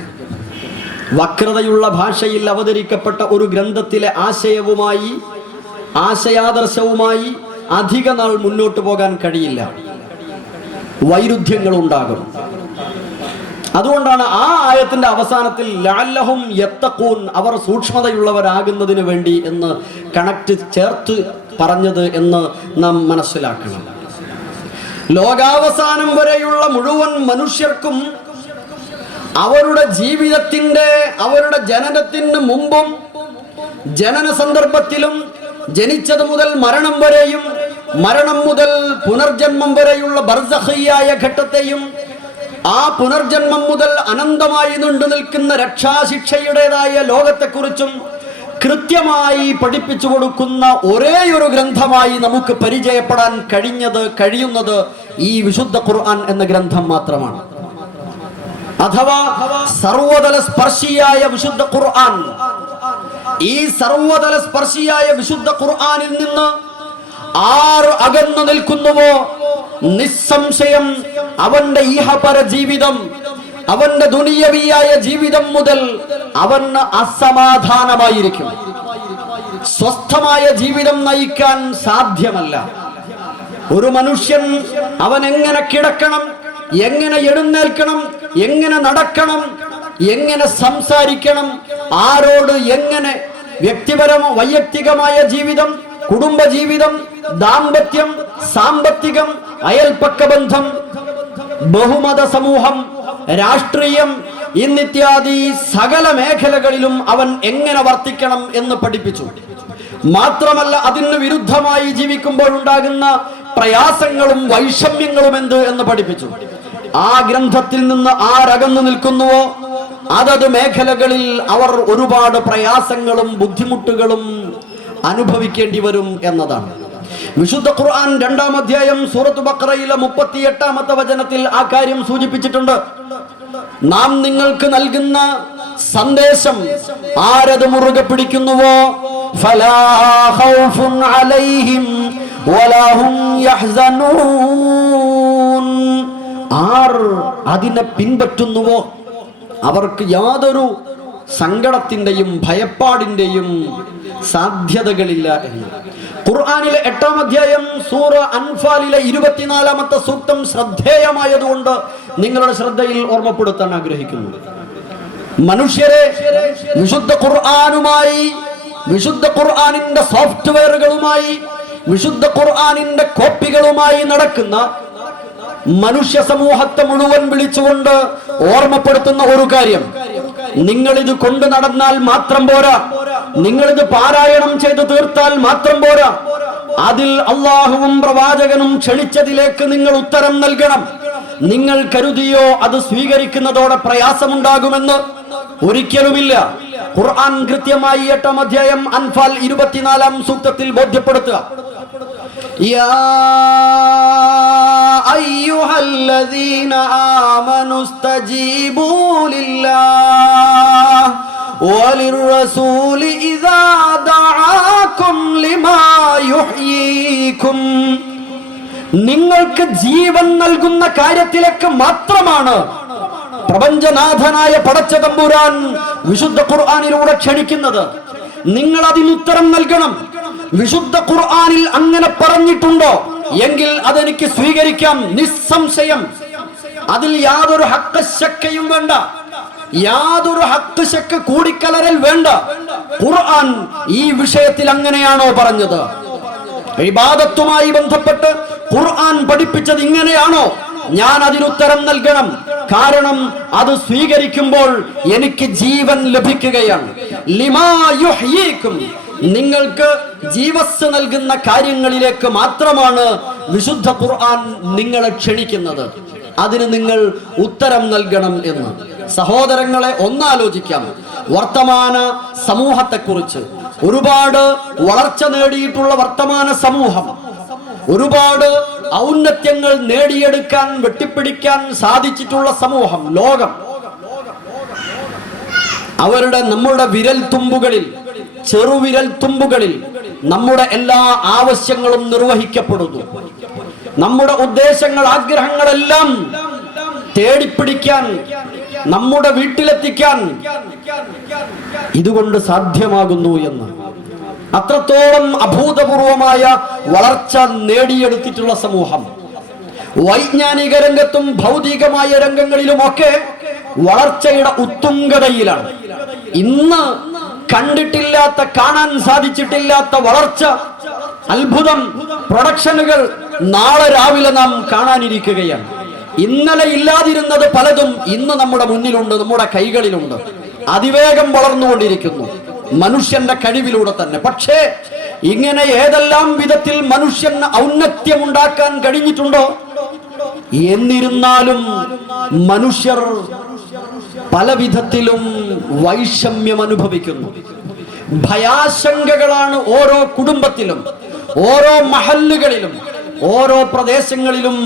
വക്രതയുള്ള ഭാഷയിൽ അവതരിക്കപ്പെട്ട ഒരു ഗ്രന്ഥത്തിലെ ആശയാദർശവുമായി അധിക നാൾ മുന്നോട്ട് പോകാൻ കഴിയില്ല, വൈരുദ്ധ്യങ്ങൾ ഉണ്ടാകും. അതുകൊണ്ടാണ് ആ ആയത്തിന്റെ അവസാനത്തിൽ ലഅല്ലഹും യത്തഖൂൻ, അവർ സൂക്ഷ്മതയുള്ളവരാകുന്നതിന് വേണ്ടി എന്ന് കണക്ട് ചേർത്ത് പറഞ്ഞത് എന്ന് നാം മനസ്സിലാക്കണം. ലോകാവസാനം വരെയുള്ള മുഴുവൻ മനുഷ്യർക്കും അവരുടെ ജീവിതത്തിന്റെ, അവരുടെ ജനനത്തിന് മുമ്പും ജനന സന്ദർഭത്തിലും, ജനിച്ചത് മുതൽ മരണം വരെയും മരണം മുതൽ പുനർജന്മം വരെയുള്ള ബർസഖിയായ ഘട്ടത്തെയും ആ പുനർജന്മം മുതൽ അനന്തമായി നീണ്ടു നിൽക്കുന്ന രക്ഷാശിക്ഷയുടേതായ ലോകത്തെക്കുറിച്ചും കൃത്യമായി പഠിപ്പിച്ചു കൊടുക്കുന്ന ഒരേയൊരു ഗ്രന്ഥമായി നമുക്ക് പരിചയപ്പെടാൻ കഴിയുന്നത് ഈ വിശുദ്ധ ഖുർആൻ എന്ന ഗ്രന്ഥം മാത്രമാണ്. അഥവാ സർവതല സ്പർശിയായ വിശുദ്ധ ഖുർആൻ ഈ സർവതല സ്പർശിയായ വിശുദ്ധ ഖുർആനിൽ നിന്ന് ആർ അകന്നു നിൽക്കുന്നുവോ നിസ്സംശയം അവന്റെ ഈഹപര ജീവിതം, അവന്റെ ദുനിയവിയായ ജീവിതം മുതൽ അവന് അസമാധാനമായിരിക്കും. സ്വസ്ഥമായ ജീവിതം നയിക്കാൻ സാധ്യമല്ല. ഒരു മനുഷ്യൻ അവൻ എങ്ങനെ കിടക്കണം, എങ്ങനെ എഴുന്നേൽക്കണം, എങ്ങനെ നടക്കണം, എങ്ങനെ സംസാരിക്കണം, ആരോട് എങ്ങനെ വൈയക്തികമായ ജീവിതം, കുടുംബ ജീവിതം, ദാമ്പത്യം, സാമ്പത്തികം, അയൽപക്ക ബന്ധം, ബഹുമത സമൂഹം, രാഷ്ട്രീയം എന്നിത്യാദി സകല മേഖലകളിലും അവൻ എങ്ങനെ വർത്തിക്കണം എന്ന് പഠിപ്പിച്ചു. മാത്രമല്ല അതിന് വിരുദ്ധമായി ജീവിക്കുമ്പോഴുണ്ടാകുന്ന പ്രയാസങ്ങളും വൈഷമ്യങ്ങളും എന്ത് എന്ന് പഠിപ്പിച്ചു. ആ ഗ്രന്ഥത്തിൽ നിന്ന് ആരകന്നു നിൽക്കുന്നുവോ അതത് മേഖലകളിൽ അവർ ഒരുപാട് പ്രയാസങ്ങളും ബുദ്ധിമുട്ടുകളും അനുഭവിക്കേണ്ടി വരും എന്നതാണ്. വിശുദ്ധ ഖുർആൻ 2-ാം അധ്യായം സൂറത്ത് ബഖറയിലെ 38-ാമത്തെ വചനത്തിൽ ആ കാര്യം സൂചിപ്പിച്ചിട്ടുണ്ട്. നാം നിങ്ങൾക്ക് നൽകുന്ന സന്ദേശം ആരത് മുറുകെ പിടിക്കുന്നുവോ ഫലാ ഖൗഫുൻ അലൈഹിം വലാ ഹും യഹ്സനൂൻ, ആർ അതിനെ പിൻപറ്റുന്നുവോ അവർക്ക് യാതൊരു സങ്കടത്തിന്റെയും ഭയപ്പാടിന്റെയും സാധ്യതകളില്ല എന്ന്. ഖുർആനിലെ 8-ാം അധ്യായം സൂറ അൻഫാലിലെ 24-ാമത്തെ സൂക്തം ശ്രദ്ധേയമായതുകൊണ്ട് നിങ്ങളുടെ ശ്രദ്ധയിൽ ഓർമ്മപ്പെടുത്താൻ ആഗ്രഹിക്കുന്നു. മനുഷ്യരെ വിശുദ്ധ ഖുർആനുമായി, വിശുദ്ധ ഖുർആനിന്റെ സോഫ്റ്റ്വെയറുകളുമായി, വിശുദ്ധ ഖുർആനിന്റെ കോപ്പികളുമായി നടക്കുന്ന മനുഷ്യ സമൂഹത്തെ മുഴുവൻ വിളിച്ചുകൊണ്ട് ഓർമ്മപ്പെടുത്തുന്ന ഒരു കാര്യം, നിങ്ങളിത് കൊണ്ടു നടന്നാൽ മാത്രം പോരാ, നിങ്ങളിത് പാരായണം ചെയ്ത് തീർത്താൽ മാത്രം പോരാ, അതിൽ അള്ളാഹുവും പ്രവാചകനും ക്ഷണിച്ചതിലേക്ക് നിങ്ങൾ ഉത്തരം നൽകണം. നിങ്ങൾ കരുതിയോ അത് സ്വീകരിക്കുന്നതോടെ പ്രയാസമുണ്ടാകുമെന്ന്? ഒരിക്കലുമില്ല. ഖുർആൻ കൃത്യമായി 8-ാം അധ്യായം അൻഫാൽ 24-ാം സൂക്തത്തിൽ ബോധ്യപ്പെടുത്തുക. യാ അയ്യുഹല്ലദീന ആമനു സ്തജീബൂ ലില്ലാഹി വലിർറസൂലി ഇദാ ദഅാകും ലിമാ യുഹ്യീകും. നിങ്ങൾക്ക് ജീവൻ നൽകുന്ന കാര്യത്തിലേക്ക് മാത്രമാണ് പ്രപഞ്ചനാഥനായ പടച്ച തമ്പുരാൻ വിശുദ്ധ ഖുർആനിലൂടെ ക്ഷണിക്കുന്നത്. നിങ്ങൾ അതിനുത്തരം നൽകണം. വിശുദ്ധ ഖുർആനിൽ അങ്ങനെ പറഞ്ഞിട്ടുണ്ടോ എങ്കിൽ അതെനിക്ക് സ്വീകരിക്കാം നിസ്സംശയം. അതിൽ യാതൊരു ഹക്ക് ശക്കയും വേണ്ട, യാതൊരു ഹക്ക് ശക്ക് കൂടിക്കലരൽ വേണ്ട. ഖുർആൻ ഈ വിഷയത്തിൽ അങ്ങനെയാണോ പറഞ്ഞത്? ഇബാദത്തുമായി ബന്ധപ്പെട്ട് ഖുർആൻ പഠിപ്പിച്ചത് ഇങ്ങനെയാണോ? ഞാൻ അതിനുത്തരം നൽകണം. കാരണം അത് സ്വീകരിക്കുമ്പോൾ എനിക്ക് ജീവൻ ലഭിക്കുകയാണ്. ലിമാ യുഹ്യീകും, നിങ്ങൾക്ക് ജീവസ് നൽകുന്ന കാര്യങ്ങളിലേക്ക് മാത്രമാണ് വിശുദ്ധ ഖുർആൻ നിങ്ങളെ ക്ഷണിക്കുന്നത്. അതിന് നിങ്ങൾ ഉത്തരം നൽകണം എന്ന്. സഹോദരങ്ങളെ, ഒന്നാലോചിക്കാം. വർത്തമാന സമൂഹത്തെക്കുറിച്ച്, ഒരുപാട് വളർച്ച നേടിയിട്ടുള്ള വർത്തമാന സമൂഹം, ഒരുപാട് ഔന്നത്യങ്ങൾ നേടിയെടുക്കാൻ വെട്ടിപ്പിടിക്കാൻ സാധിച്ചിട്ടുള്ള സമൂഹം, ലോകം, അവരുടെ നമ്മുടെ വിരൽ തുമ്പുകളിൽ, ചെറുവിരൽ തുമ്പുകളിൽ നമ്മുടെ എല്ലാ ആവശ്യങ്ങളും നിർവഹിക്കപ്പെടുന്നു. നമ്മുടെ ഉദ്ദേശങ്ങൾ, ആഗ്രഹങ്ങളെല്ലാം തേടിപ്പിടിക്കാൻ, നമ്മുടെ വീട്ടിലെത്തിക്കാൻ ഇതുകൊണ്ട് സാധ്യമാകുന്നു എന്ന്. അത്രത്തോളം അഭൂതപൂർവമായ വളർച്ച നേടിയെടുത്തിട്ടുള്ള സമൂഹം. വൈജ്ഞാനിക രംഗത്തും ഭൗതികമായ രംഗങ്ങളിലുമൊക്കെ വളർച്ചയുടെ ഉത്തുംഗതയിലാണ്. ഇന്ന് കണ്ടിട്ടില്ലാത്ത, കാണാൻ സാധിച്ചിട്ടില്ലാത്ത വളർച്ച, അത്ഭുതം, പ്രൊഡക്ഷനുകൾ നാളെ രാവിലെ നാം കാണാനിരിക്കുകയാണ്. ഇന്നലെ ഇല്ലാതിരുന്നത് പലതും ഇന്ന് നമ്മുടെ മുന്നിലുണ്ട്, നമ്മുടെ കൈകളിലുണ്ട്. അതിവേഗം വളർന്നുകൊണ്ടിരിക്കുന്നു മനുഷ്യന്റെ കഴിവിലൂടെ തന്നെ. പക്ഷേ ഇങ്ങനെ ഏതെല്ലാം വിധത്തിൽ മനുഷ്യന് ഔന്നത്യമുണ്ടാക്കാൻ കഴിഞ്ഞിട്ടുണ്ടോ, എന്നിരുന്നാലും മനുഷ്യർ പല വിധത്തിലും വൈഷമ്യം അനുഭവിക്കുന്നു. ഭയാശങ്കകളാണ് ഓരോ കുടുംബത്തിലും, ഓരോ മഹല്ലുകളിലും, ഓരോ പ്രദേശങ്ങളിലും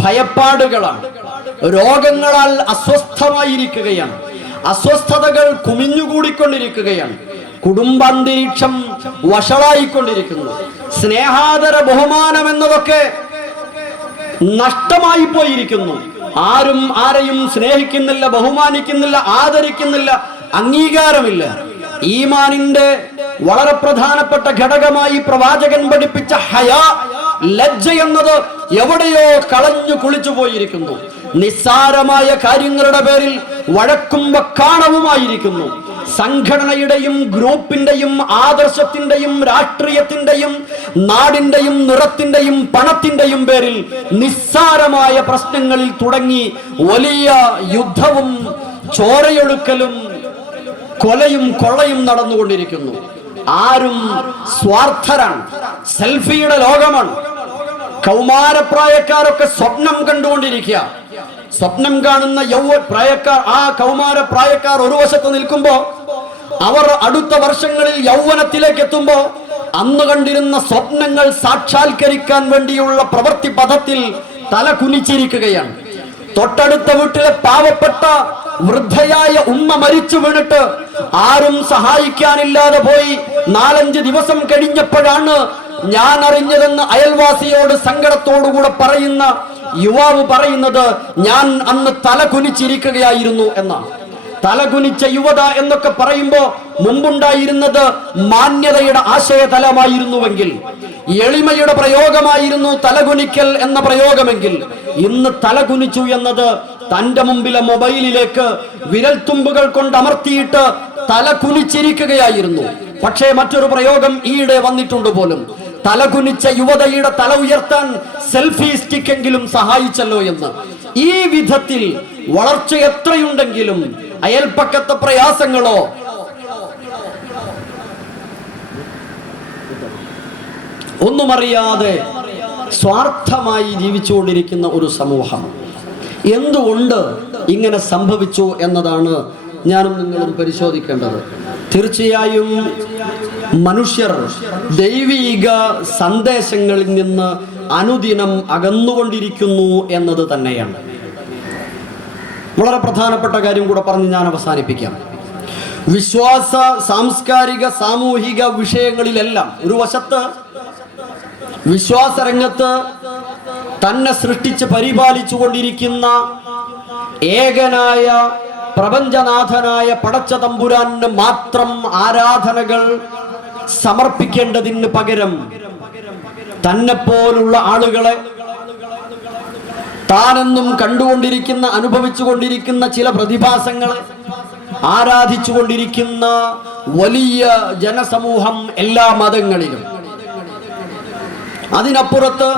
ഭയപ്പാടുകളാണ്. രോഗങ്ങളാൽ അസ്വസ്ഥമായിരിക്കുകയാണ്, അസ്വസ്ഥതകൾ കുമിഞ്ഞുകൂടിക്കൊണ്ടിരിക്കുകയാണ്. കുടുംബാന്തരീക്ഷം വഷളായിക്കൊണ്ടിരിക്കുന്നു. സ്നേഹാദര ബഹുമാനം എന്നതൊക്കെ നഷ്ടമായി പോയിരിക്കുന്നു. ആരും ആരെയും സ്നേഹിക്കുന്നില്ല, ബഹുമാനിക്കുന്നില്ല, ആദരിക്കുന്നില്ല, അംഗീകാരമില്ല. ഈമാനിന്റെ വളരെ പ്രധാനപ്പെട്ട ഘടകമായി പ്രവാചകൻ പഠിപ്പിച്ച ഹയാ, ലജ്ജ എന്നത് എവിടെയോ കളഞ്ഞു കുളിച്ചു പോയിരിക്കുന്നു. നിസ്സാരമായ കാര്യങ്ങളുടെ പേരിൽ വഴക്കും വക്കാണവുമായിരിക്കുന്നു. സംഘടനയുടെയും ഗ്രൂപ്പിന്റെയും ആദർശത്തിന്റെയും രാഷ്ട്രീയത്തിന്റെയും നാടിന്റെയും നിറത്തിന്റെയും പണത്തിന്റെയും പേരിൽ നിസ്സാരമായ പ്രശ്നങ്ങളിൽ തുടങ്ങി വലിയ യുദ്ധവും ചോരയൊഴുക്കലും കൊലയും കൊള്ളയും നടന്നുകൊണ്ടിരിക്കുന്നു. ആരും സ്വാർത്ഥരാണ്. സെൽഫിയുടെ ലോകമാണ്. കൗമാരപ്രായക്കാരൊക്കെ സ്വപ്നം കണ്ടുകൊണ്ടിരിക്കുക. സ്വപ്നം കാണുന്ന പ്രായക്കാർ, ആ കൗമാരപ്രായക്കാർ ഒരു വശത്ത് നിൽക്കുമ്പോ അവർ അടുത്ത വർഷങ്ങളിൽ യൗവനത്തിലേക്ക് എത്തുമ്പോ അന്ന് കണ്ടിരുന്ന സ്വപ്നങ്ങൾ സാക്ഷാത്കരിക്കാൻ വേണ്ടിയുള്ള പ്രവൃത്തി പഥത്തിൽ തല കുനിച്ചിരിക്കുകയാണ്. തൊട്ടടുത്ത വീട്ടിലെ പാവപ്പെട്ട വൃദ്ധയായ ഉമ്മ മരിച്ചു വീണിട്ട് ആരും സഹായിക്കാനില്ലാതെ പോയി 4-5 ദിവസം കഴിഞ്ഞപ്പോഴാണ് ഞാൻ അറിഞ്ഞതെന്ന് അയൽവാസിയോട് സങ്കടത്തോടുകൂടെ പറയുന്ന യുവാവ് പറയുന്നത്, ഞാൻ അന്ന് തല കുനിച്ചിരിക്കുകയായിരുന്നു എന്നാണ്. തലകുനിച്ച യുവത എന്നൊക്കെ പറയുമ്പോ മുമ്പുണ്ടായിരുന്നത് മാന്യതയുടെ ആശയതലമായിരുന്നുവെങ്കിൽ, എളിമയുടെ പ്രയോഗമായിരുന്നു തലകുനിക്കൽ എന്ന പ്രയോഗമെങ്കിൽ, ഇന്ന് തലകുനിച്ചു എന്നത് തന്റെ മുമ്പിലെ മൊബൈലിലേക്ക് വിരൽത്തുമ്പുകൾ കൊണ്ട് അമർത്തിയിട്ട് തല കുനിച്ചിരിക്കുകയായിരുന്നു. പക്ഷേ മറ്റൊരു പ്രയോഗം ഈയിടെ വന്നിട്ടുണ്ട് പോലും, തലകുനിച്ച യുവതയുടെ തല ഉയർത്താൻ സെൽഫി സ്റ്റിക്കെങ്കിലും സഹായിച്ചല്ലോ എന്ന്. ഈ വിധത്തിൽ വളർച്ച എത്രയുണ്ടെങ്കിലും അയൽപ്പക്കത്തെ പ്രയാസങ്ങളോ ഒന്നുമറിയാതെ സ്വാർത്ഥമായി ജീവിച്ചുകൊണ്ടിരിക്കുന്ന ഒരു സമൂഹം. എന്തുകൊണ്ട് ഇങ്ങനെ സംഭവിച്ചു എന്നതാണ് ഞാനും നിങ്ങളും പരിശോധിക്കേണ്ടത്. തീർച്ചയായും മനുഷ്യർ ദൈവിക സന്ദേശങ്ങളിൽ നിന്ന് അനുദിനം അകന്നുകൊണ്ടിരിക്കുന്നു എന്നത് തന്നെയാണ്. വളരെ പ്രധാനപ്പെട്ട കാര്യം കൂടെ പറഞ്ഞ് ഞാൻ അവസാനിപ്പിക്കാം. വിശ്വാസ, സാംസ്കാരിക, സാമൂഹിക വിഷയങ്ങളിലെല്ലാം ഒരു വശത്ത് വിശ്വാസ രംഗത്ത് തന്നെ സൃഷ്ടിച്ച് പരിപാലിച്ചു കൊണ്ടിരിക്കുന്ന ഏകനായ പ്രപഞ്ചനാഥനായ പടച്ച തമ്പുരാന് മാത്രം ആരാധനകൾ സമർപ്പിക്കേണ്ടതിന് പകരം തന്നെ പോലുള്ള ആളുകളെ, താനെന്നും കണ്ടുകൊണ്ടിരിക്കുന്ന അനുഭവിച്ചു കൊണ്ടിരിക്കുന്ന ചില പ്രതിഭാസങ്ങളെ ആരാധിച്ചു കൊണ്ടിരിക്കുന്ന വലിയ ജനസമൂഹം എല്ലാ മതങ്ങളിലും. അതിനപ്പുറത്ത്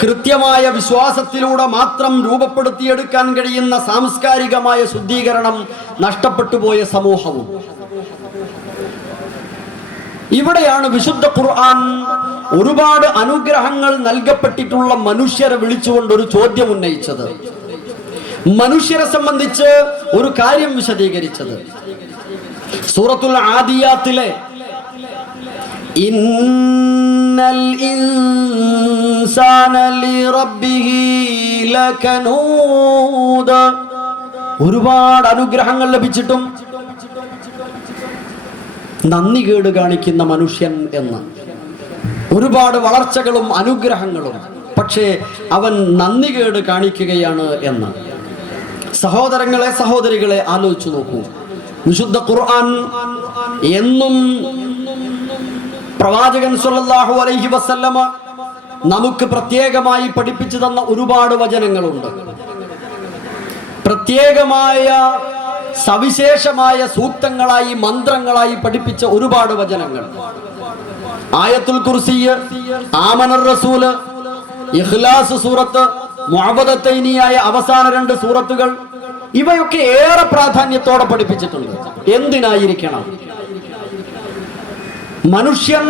കൃത്യമായ വിശ്വാസത്തിലൂടെ മാത്രം രൂപപ്പെടുത്തിയെടുക്കാൻ കഴിയുന്ന സാംസ്കാരികമായ ശുദ്ധീകരണം നഷ്ടപ്പെട്ടു പോയ സമൂഹവും. ഇവിടെയാണ് വിശുദ്ധ ഖുർആൻ ഒരുപാട് അനുഗ്രഹങ്ങൾ നൽകപ്പെട്ടിട്ടുള്ള മനുഷ്യരെ വിളിച്ചുകൊണ്ട് ഒരു ചോദ്യം ഉന്നയിച്ചത്, മനുഷ്യരെ സംബന്ധിച്ച് ഒരു കാര്യം വിശദീകരിച്ചത്. സൂറത്തുൽ ആദിയാത്തിലെ ഇന്നൽ ഇൻസാന ലിറബ്ബിഹി ലകനൂദ്, ഒരുപാട് അനുഗ്രഹങ്ങൾ ലഭിച്ചിട്ടും നന്ദികേട് കാണിക്കുന്ന മനുഷ്യൻ എന്ന്. ഒരുപാട് വളർച്ചകളും അനുഗ്രഹങ്ങളും, പക്ഷേ അവൻ നന്ദികേട് കാണിക്കുകയാണ് എന്ന്. സഹോദരങ്ങളെ, സഹോദരികളെ, ആലോചിച്ചു നോക്കൂ. വിശുദ്ധ ഖുർആൻ എന്നും പ്രവാചകൻ സ്വല്ലല്ലാഹു അലൈഹി വസല്ലമ നമുക്ക് പ്രത്യേകമായി പഠിപ്പിച്ചു തന്ന ഒരുപാട് വചനങ്ങളുണ്ട്. പ്രത്യേകമായ സവിശേഷമായ സൂക്തങ്ങളായി, മന്ത്രങ്ങളായി പഠിപ്പിച്ച ഒരുപാട് വചനങ്ങൾ. ആയത്തുൽ കുർസി, ആമനർ റസൂൽ, ഇഖ്ലാസ് സൂറത്ത്, മുഅവ്വദത്തൈനിയായ അവസാന 2 സൂറത്തുകൾ, ഇവയൊക്കെ ഏറെ പ്രാധാന്യത്തോടെ പഠിപ്പിച്ചിട്ടുണ്ട്. എന്തിനായിരിക്കണം? മനുഷ്യൻ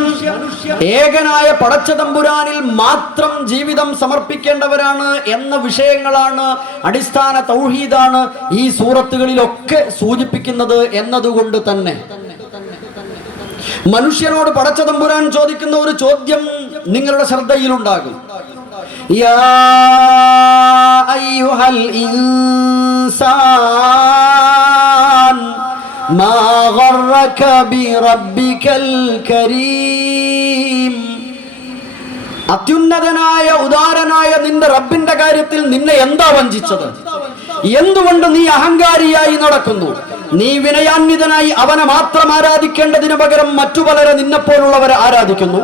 ഏകനായ പടച്ച തമ്പുരാനിൽ മാത്രം ജീവിതം സമർപ്പിക്കേണ്ടവരാണ് എന്ന വിഷയങ്ങളാണ്, അടിസ്ഥാന തൗഹീദാണ് ഈ സൂറത്തുകളിലൊക്കെ സൂചിപ്പിക്കുന്നത് എന്നതുകൊണ്ട് തന്നെ മനുഷ്യനോട് പടച്ച തമ്പുരാൻ ചോദിക്കുന്ന ഒരു ചോദ്യം നിങ്ങളുടെ ശ്രദ്ധയിലുണ്ടാകും. യാ അയ്യുഹൽ ഇൻസാൻ മാ ഗർറക غرك بربك الكريم. അത്യുന്നതനായ ഉദാരനായ നിന്റെ റബ്ബിന്റെ കാര്യത്തിൽ നിന്നെ എന്താ വഞ്ചിച്ചത്? എന്തുകൊണ്ട് നീ അഹങ്കാരിയായി നടക്കുന്നു? നീ വിനയാന്വിതനായി അവനെ മാത്രം ആരാധിക്കേണ്ടതിനു പകരം മറ്റു പലരെ നിന്നെപ്പോലുള്ളവരെ ആരാധിക്കുന്നു.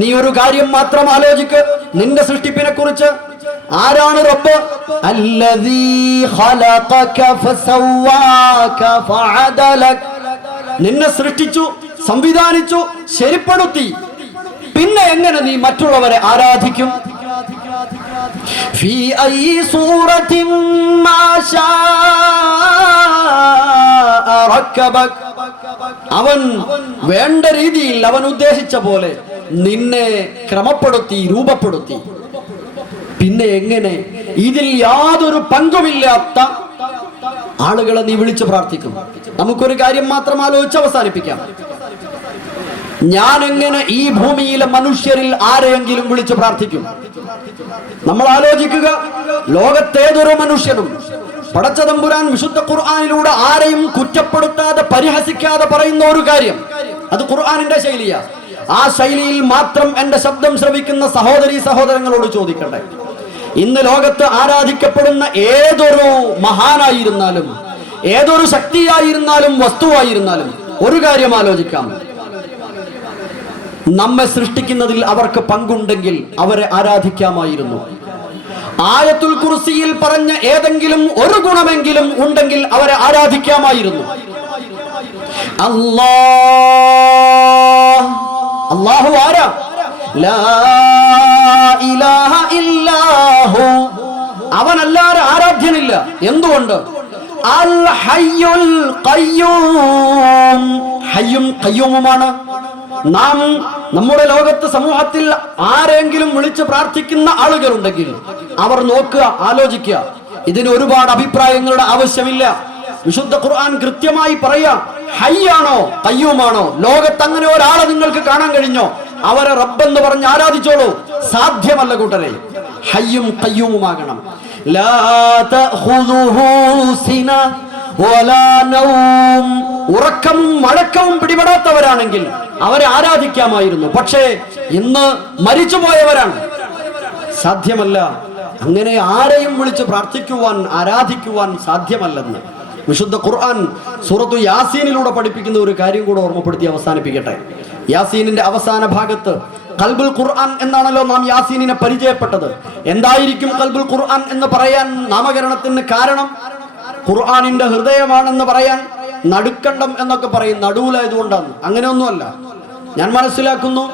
നീ ഒരു കാര്യം മാത്രം ആലോചിക്ക് നിന്റെ സൃഷ്ടിപ്പിനെ കുറിച്ച്. ആരാണ് റബ്ബ്? അല്ലദീ ഖലഖക ഫസവ്വാക ഫഅദലക. നിന്നെ സൃഷ്ടിച്ചു, സംവിധാനിച്ചു, ശരിപ്പെടുത്തി. പിന്നെ എങ്ങനെ നീ മറ്റുള്ളവരെ ആരാധിക്കും? ഫീ അയ് സൂറത്തിൻ മാ ശാഅ റക്കബക. അവൻ വേണ്ട രീതിയിൽ അവൻ ഉദ്ദേശിച്ച പോലെ നിന്നെ ക്രമപ്പെടുത്തി, രൂപപ്പെടുത്തി. പിന്നെ എങ്ങനെ ഇതിൽ യാതൊരു പങ്കുമില്ലാത്ത ആളുകളെ നീ വിളിച്ചു പ്രാർത്ഥിക്കും? നമുക്കൊരു കാര്യം മാത്രം ആലോചിച്ച് അവസാനിപ്പിക്കാം. ഞാൻ എങ്ങനെ ഈ ഭൂമിയിലെ മനുഷ്യരിൽ ആരെയെങ്കിലും വിളിച്ചു പ്രാർത്ഥിക്കും? നമ്മൾ ആലോചിക്കുക. ലോകത്തേതൊരു മനുഷ്യനും പടച്ചതമ്പുരാൻ വിശുദ്ധ ഖുർആനിലൂടെ ആരെയും കുറ്റപ്പെടുത്താതെ പരിഹസിക്കാതെ പറയുന്ന ഒരു കാര്യം, അത് ഖുർആനിന്റെ ശൈലിയാ. ആ ശൈലിയിൽ മാത്രം എന്റെ ശബ്ദം ശ്രവിക്കുന്ന സഹോദരീ സഹോദരങ്ങളോട് ചോദിക്കട്ടെ, ഇന്ന് ലോകത്ത് ആരാധിക്കപ്പെടുന്ന ഏതൊരു മഹാനായിരുന്നാലും, ഏതൊരു ശക്തിയായിരുന്നാലും, വസ്തുവായിരുന്നാലും ഒരു കാര്യം ആലോചിക്കാം. നമ്മെ സൃഷ്ടിക്കുന്നതിൽ അവർക്ക് പങ്കുണ്ടെങ്കിൽ അവരെ ആരാധിക്കാമായിരുന്നു. ആയത്തുൽ കുർസിയിൽ പറഞ്ഞ ഏതെങ്കിലും ഒരു ഗുണമെങ്കിലും ഉണ്ടെങ്കിൽ അവരെ ആരാധിക്കാമായിരുന്നു. അല്ലാഹു ആരാ? ലാ ഇലാഹ ഇല്ലാഹു. അവനല്ലാതെ ആരാധ്യനില്ല. എന്തുകൊണ്ട്? അൽ ഹയ്യുൽ ഖയ്യൂം. ഹയ്യും ഖയ്യൂമുമാണ്. നാം നമ്മുടെ ലോകത്ത് സമൂഹത്തിൽ ആരെങ്കിലും വിളിച്ച് പ്രാർത്ഥിക്കുന്ന ആളുകളുണ്ടെങ്കിൽ അവർ നോക്കുക, ആലോചിക്കുക. ഇതിന് ഒരുപാട് അഭിപ്രായങ്ങളുടെ ആവശ്യമില്ല. വിശുദ്ധ ഖുർആൻ കൃത്യമായി പറയാം, ഹയ്യാണോ ഖയ്യൂമാണോ? ലോകത്ത് അങ്ങനെ ഒരാളെ നിങ്ങൾക്ക് കാണാൻ കഴിഞ്ഞോ? അവരെ റബ്ബെന്ന് പറഞ്ഞ് ആരാധിച്ചോളൂ. സാധ്യമല്ല കൂട്ടരെ. ഹയ്യും ഖയ്യൂമുമാകണം. ലാ തഖുദുഹു സിന വലാ നൗം. ഉറക്കവും മഴക്കവും പിടിപെടാത്തവരാണെങ്കിൽ അവരെ ആരാധിക്കാമായിരുന്നു. പക്ഷേ ഇന്ന് മരിച്ചുപോയവരാണ്, സാധ്യമല്ല. അങ്ങനെ ആരെയും വിളിച്ച് പ്രാർത്ഥിക്കുവാൻ, ആരാധിക്കുവാൻ സാധ്യമല്ലെന്ന് വിശുദ്ധ ഖുർആൻ സൂറത്തു യാസീനിലൂടെ പഠിപ്പിക്കുന്ന ഒരു കാര്യം കൂടെ ഓർമ്മപ്പെടുത്തി അവസാനിപ്പിക്കട്ടെ. യാസീനിന്റെ അവസാന ഭാഗത്ത് ഖൽബുൽ ഖുർആൻ എന്നാണല്ലോ നാം യാസീനിനെ പരിചയപ്പെട്ടത്. എന്തായിരിക്കും ഖൽബുൽ ഖുർആൻ എന്ന് പറയാൻ നാമകരണത്തിന് കാരണം? ഖുർആനിന്റെ ഹൃദയമാണെന്ന് പറയാൻ നടുക്കണ്ടം എന്നൊക്കെ പറയും, നടുവിലായതുകൊണ്ടാണ്. അങ്ങനെയൊന്നുമല്ല. ഞാൻ മനസ്സിലാക്കുന്നു,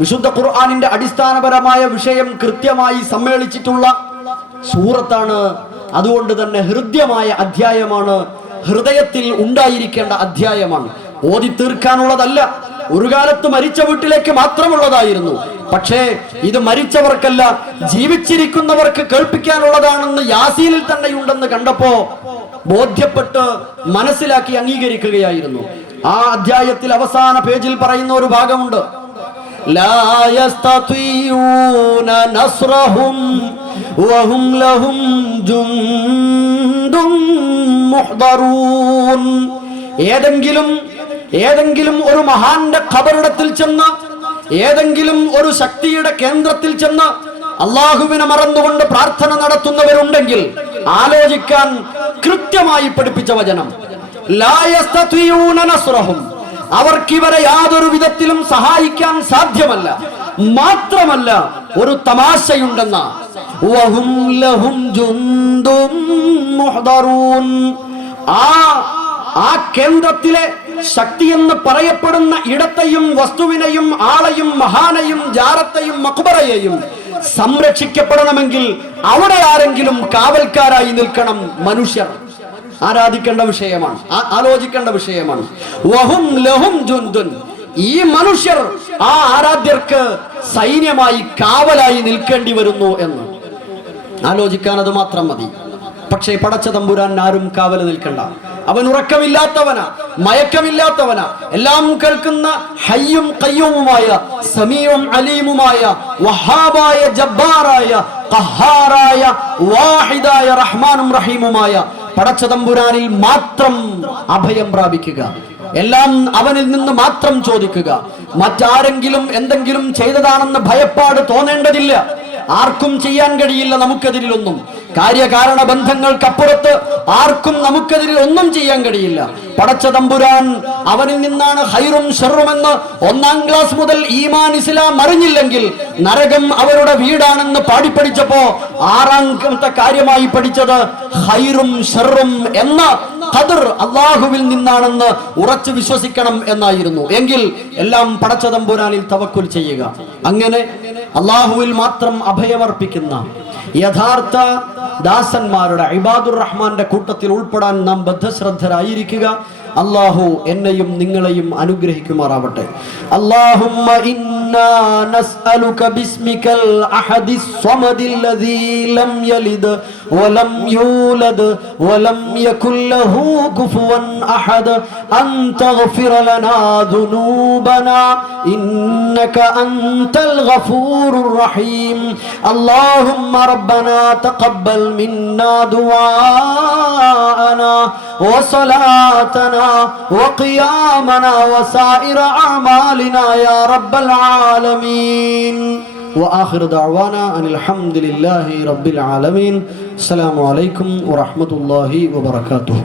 വിശുദ്ധ ഖുർആനിന്റെ അടിസ്ഥാനപരമായ വിഷയം കൃത്യമായി സമ്മേളിച്ചിട്ടുള്ള സൂറത്താണ്. അതുകൊണ്ട് തന്നെ ഹൃദ്യമായ അധ്യായമാണ്, ഹൃദയത്തിൽ ഉണ്ടായിരിക്കേണ്ട അധ്യായമാണ്. ഓതി തീർക്കാനുള്ളതല്ല. ഒരു കാലത്ത് മരിച്ച വീട്ടിലേക്ക് മാത്രമുള്ളതായിരുന്നു. പക്ഷേ ഇത് മരിച്ചവർക്കല്ല, ജീവിച്ചിരിക്കുന്നവർക്ക് കേൾപ്പിക്കാനുള്ളതാണെന്ന് യാസീനിൽ തന്നെയുണ്ടെന്ന് കണ്ടപ്പോ ബോധ്യപ്പെട്ട് മനസ്സിലാക്കി അംഗീകരിക്കുകയായിരുന്നു. ആ അധ്യായത്തിൽ അവസാന പേജിൽ പറയുന്ന ഒരു ഭാഗമുണ്ട്, ലാ യസ്തതിഊന നസ്റഹും വഹും ലഹും ജുൻദും മുഹ്ദറൂൻ. ഏതെങ്കിലും ഒരു മഹാന്റെ ഖബറിടത്തിൽ ചെന്ന്, ഏതെങ്കിലും ഒരു ശക്തിയുടെ കേന്ദ്രത്തിൽ ചെന്ന് അള്ളാഹുവിനെ മറന്നുകൊണ്ട് പ്രാർത്ഥന നടത്തുന്നവരുണ്ടെങ്കിൽ ആലോചിക്കാൻ കൃത്യമായി പഠിപ്പിച്ച വചനം, ലാ യസ്തതിഊന നസ്റഹും. അവർക്കിവരെ യാതൊരു വിധത്തിലും സഹായിക്കാൻ സാധ്യമല്ല. മാത്രമല്ല ഒരു തമാശയുണ്ടെന്ന, വഹും ലഹും ജുൻദും മുഹ്ദറൂൻ. ആ കേന്ദ്രത്തിലെ ശക്തി എന്ന് പറയപ്പെടുന്ന ഇടത്തെയും വസ്തുവിനെയും ആളെയും മഹാനെയും ജാറത്തെയും മഖ്ബറയെയും സംരക്ഷിക്കപ്പെടണമെങ്കിൽ അവിടെ ആരെങ്കിലും കാവൽക്കാരായി നിൽക്കണം. മനുഷ്യർ ആരാധിക്കേണ്ട വിഷയമാണ്, ആലോചിക്കേണ്ട വിഷയമാണ്. വഹും ലഹും ജുൻദുൻ. ഈ മനുഷ്യർ ആ ആരാധ്യർക്ക് സൈന്യമായി കാവലായി നിൽക്കേണ്ടി വരുന്നു എന്ന് ആലോചിക്കാൻ അത് മാത്രം മതി. പക്ഷേ പടച്ച തമ്പുരാൻ ആരും കാവല് നിൽക്കണ്ട. അവൻ ഉറക്കമില്ലാത്തവനാ, മയക്കമില്ലാത്തവനാ, എല്ലാം കേൾക്കുന്ന ഹയ്യും ഖയ്യൂമുമായ, സമീഉം അലീമുമായ, വഹാബായ, ജബ്ബാറായ, ഖഹാറായ, വാഹിദായ, റഹ്മാനും റഹീമുമായ പടച്ച തമ്പുരാനിൽ മാത്രം അഭയം പ്രാപിക്കുക. എല്ലാം അവനിൽ നിന്ന് മാത്രം ചോദിക്കുക. മറ്റാരെങ്കിലും എന്തെങ്കിലും ചെയ്തതാണെന്ന് ഭയപ്പാട് തോന്നേണ്ടതില്ല. ആർക്കും ചെയ്യാൻ കഴിയില്ല നമുക്കെതിരിലൊന്നും. കാര്യകാരണ ബന്ധങ്ങൾക്കപ്പുറത്ത് ആർക്കും നമുക്കെതിരിൽ ഒന്നും ചെയ്യാൻ കഴിയില്ല. പടച്ച തമ്പുരാൻ അവനിൽ നിന്നാണ് ഹൈറും ഷർറുമെന്ന് 1-ാം ക്ലാസ് മുതൽ ഈമാൻ ഇസ്ലാം അറിഞ്ഞില്ലെങ്കിൽ നരകം അവരുടെ വീടാണെന്ന് പാടിപ്പഠിച്ചപ്പോ 6-ാമത്തെ കാര്യമായി പഠിച്ചത് ഹൈറും ഷർറും എന്ന ഖദർ അള്ളാഹുവിൽ നിന്നാണെന്ന് ഉറച്ചു വിശ്വസിക്കണം എന്നായിരുന്നു. എങ്കിൽ എല്ലാം പടച്ച തമ്പുരാനിൽ തവക്കുൽ ചെയ്യുക. അങ്ങനെ അള്ളാഹുവിൽ മാത്രം അഭയമർപ്പിക്കുന്ന യഥാർത്ഥ ദാസന്മാരുടെ ഇബാദുർ റഹ്മാന്റെ കൂട്ടത്തിൽ ഉൾപ്പെടാൻ നാം ബദ്ധശ്രദ്ധരായിരിക്കുക. അല്ലാഹു എന്നെയും നിങ്ങളെയും അനുഗ്രഹിക്കുമാറാവട്ടെ. അല്ലാഹുമ്മ ഇന്നാ നസ്അലുക ബിസ്മികൽ അഹദിസ് സ്വമദില്ലദീ ലം യലിദ് വലം യൂലദ് വലം യകുൽ ലഹു കുഫുവൻ അഹദ് അൻ തഗ്ഫിറ ലനാ ദുനൂബനാ ഇന്നക അൻതൽ ഗഫൂറുർ റഹീം. അല്ലാഹുമ്മ റബ്ബനാ തഖബ്ബൽ മിന്നാ ദുആഅനാ വസലാതനാ وقيامنا وسائر أعمالنا يا رب العالمين وآخر دعوانا أن الحمد لله رب العالمين. السلام عليكم ورحمة الله وبركاته.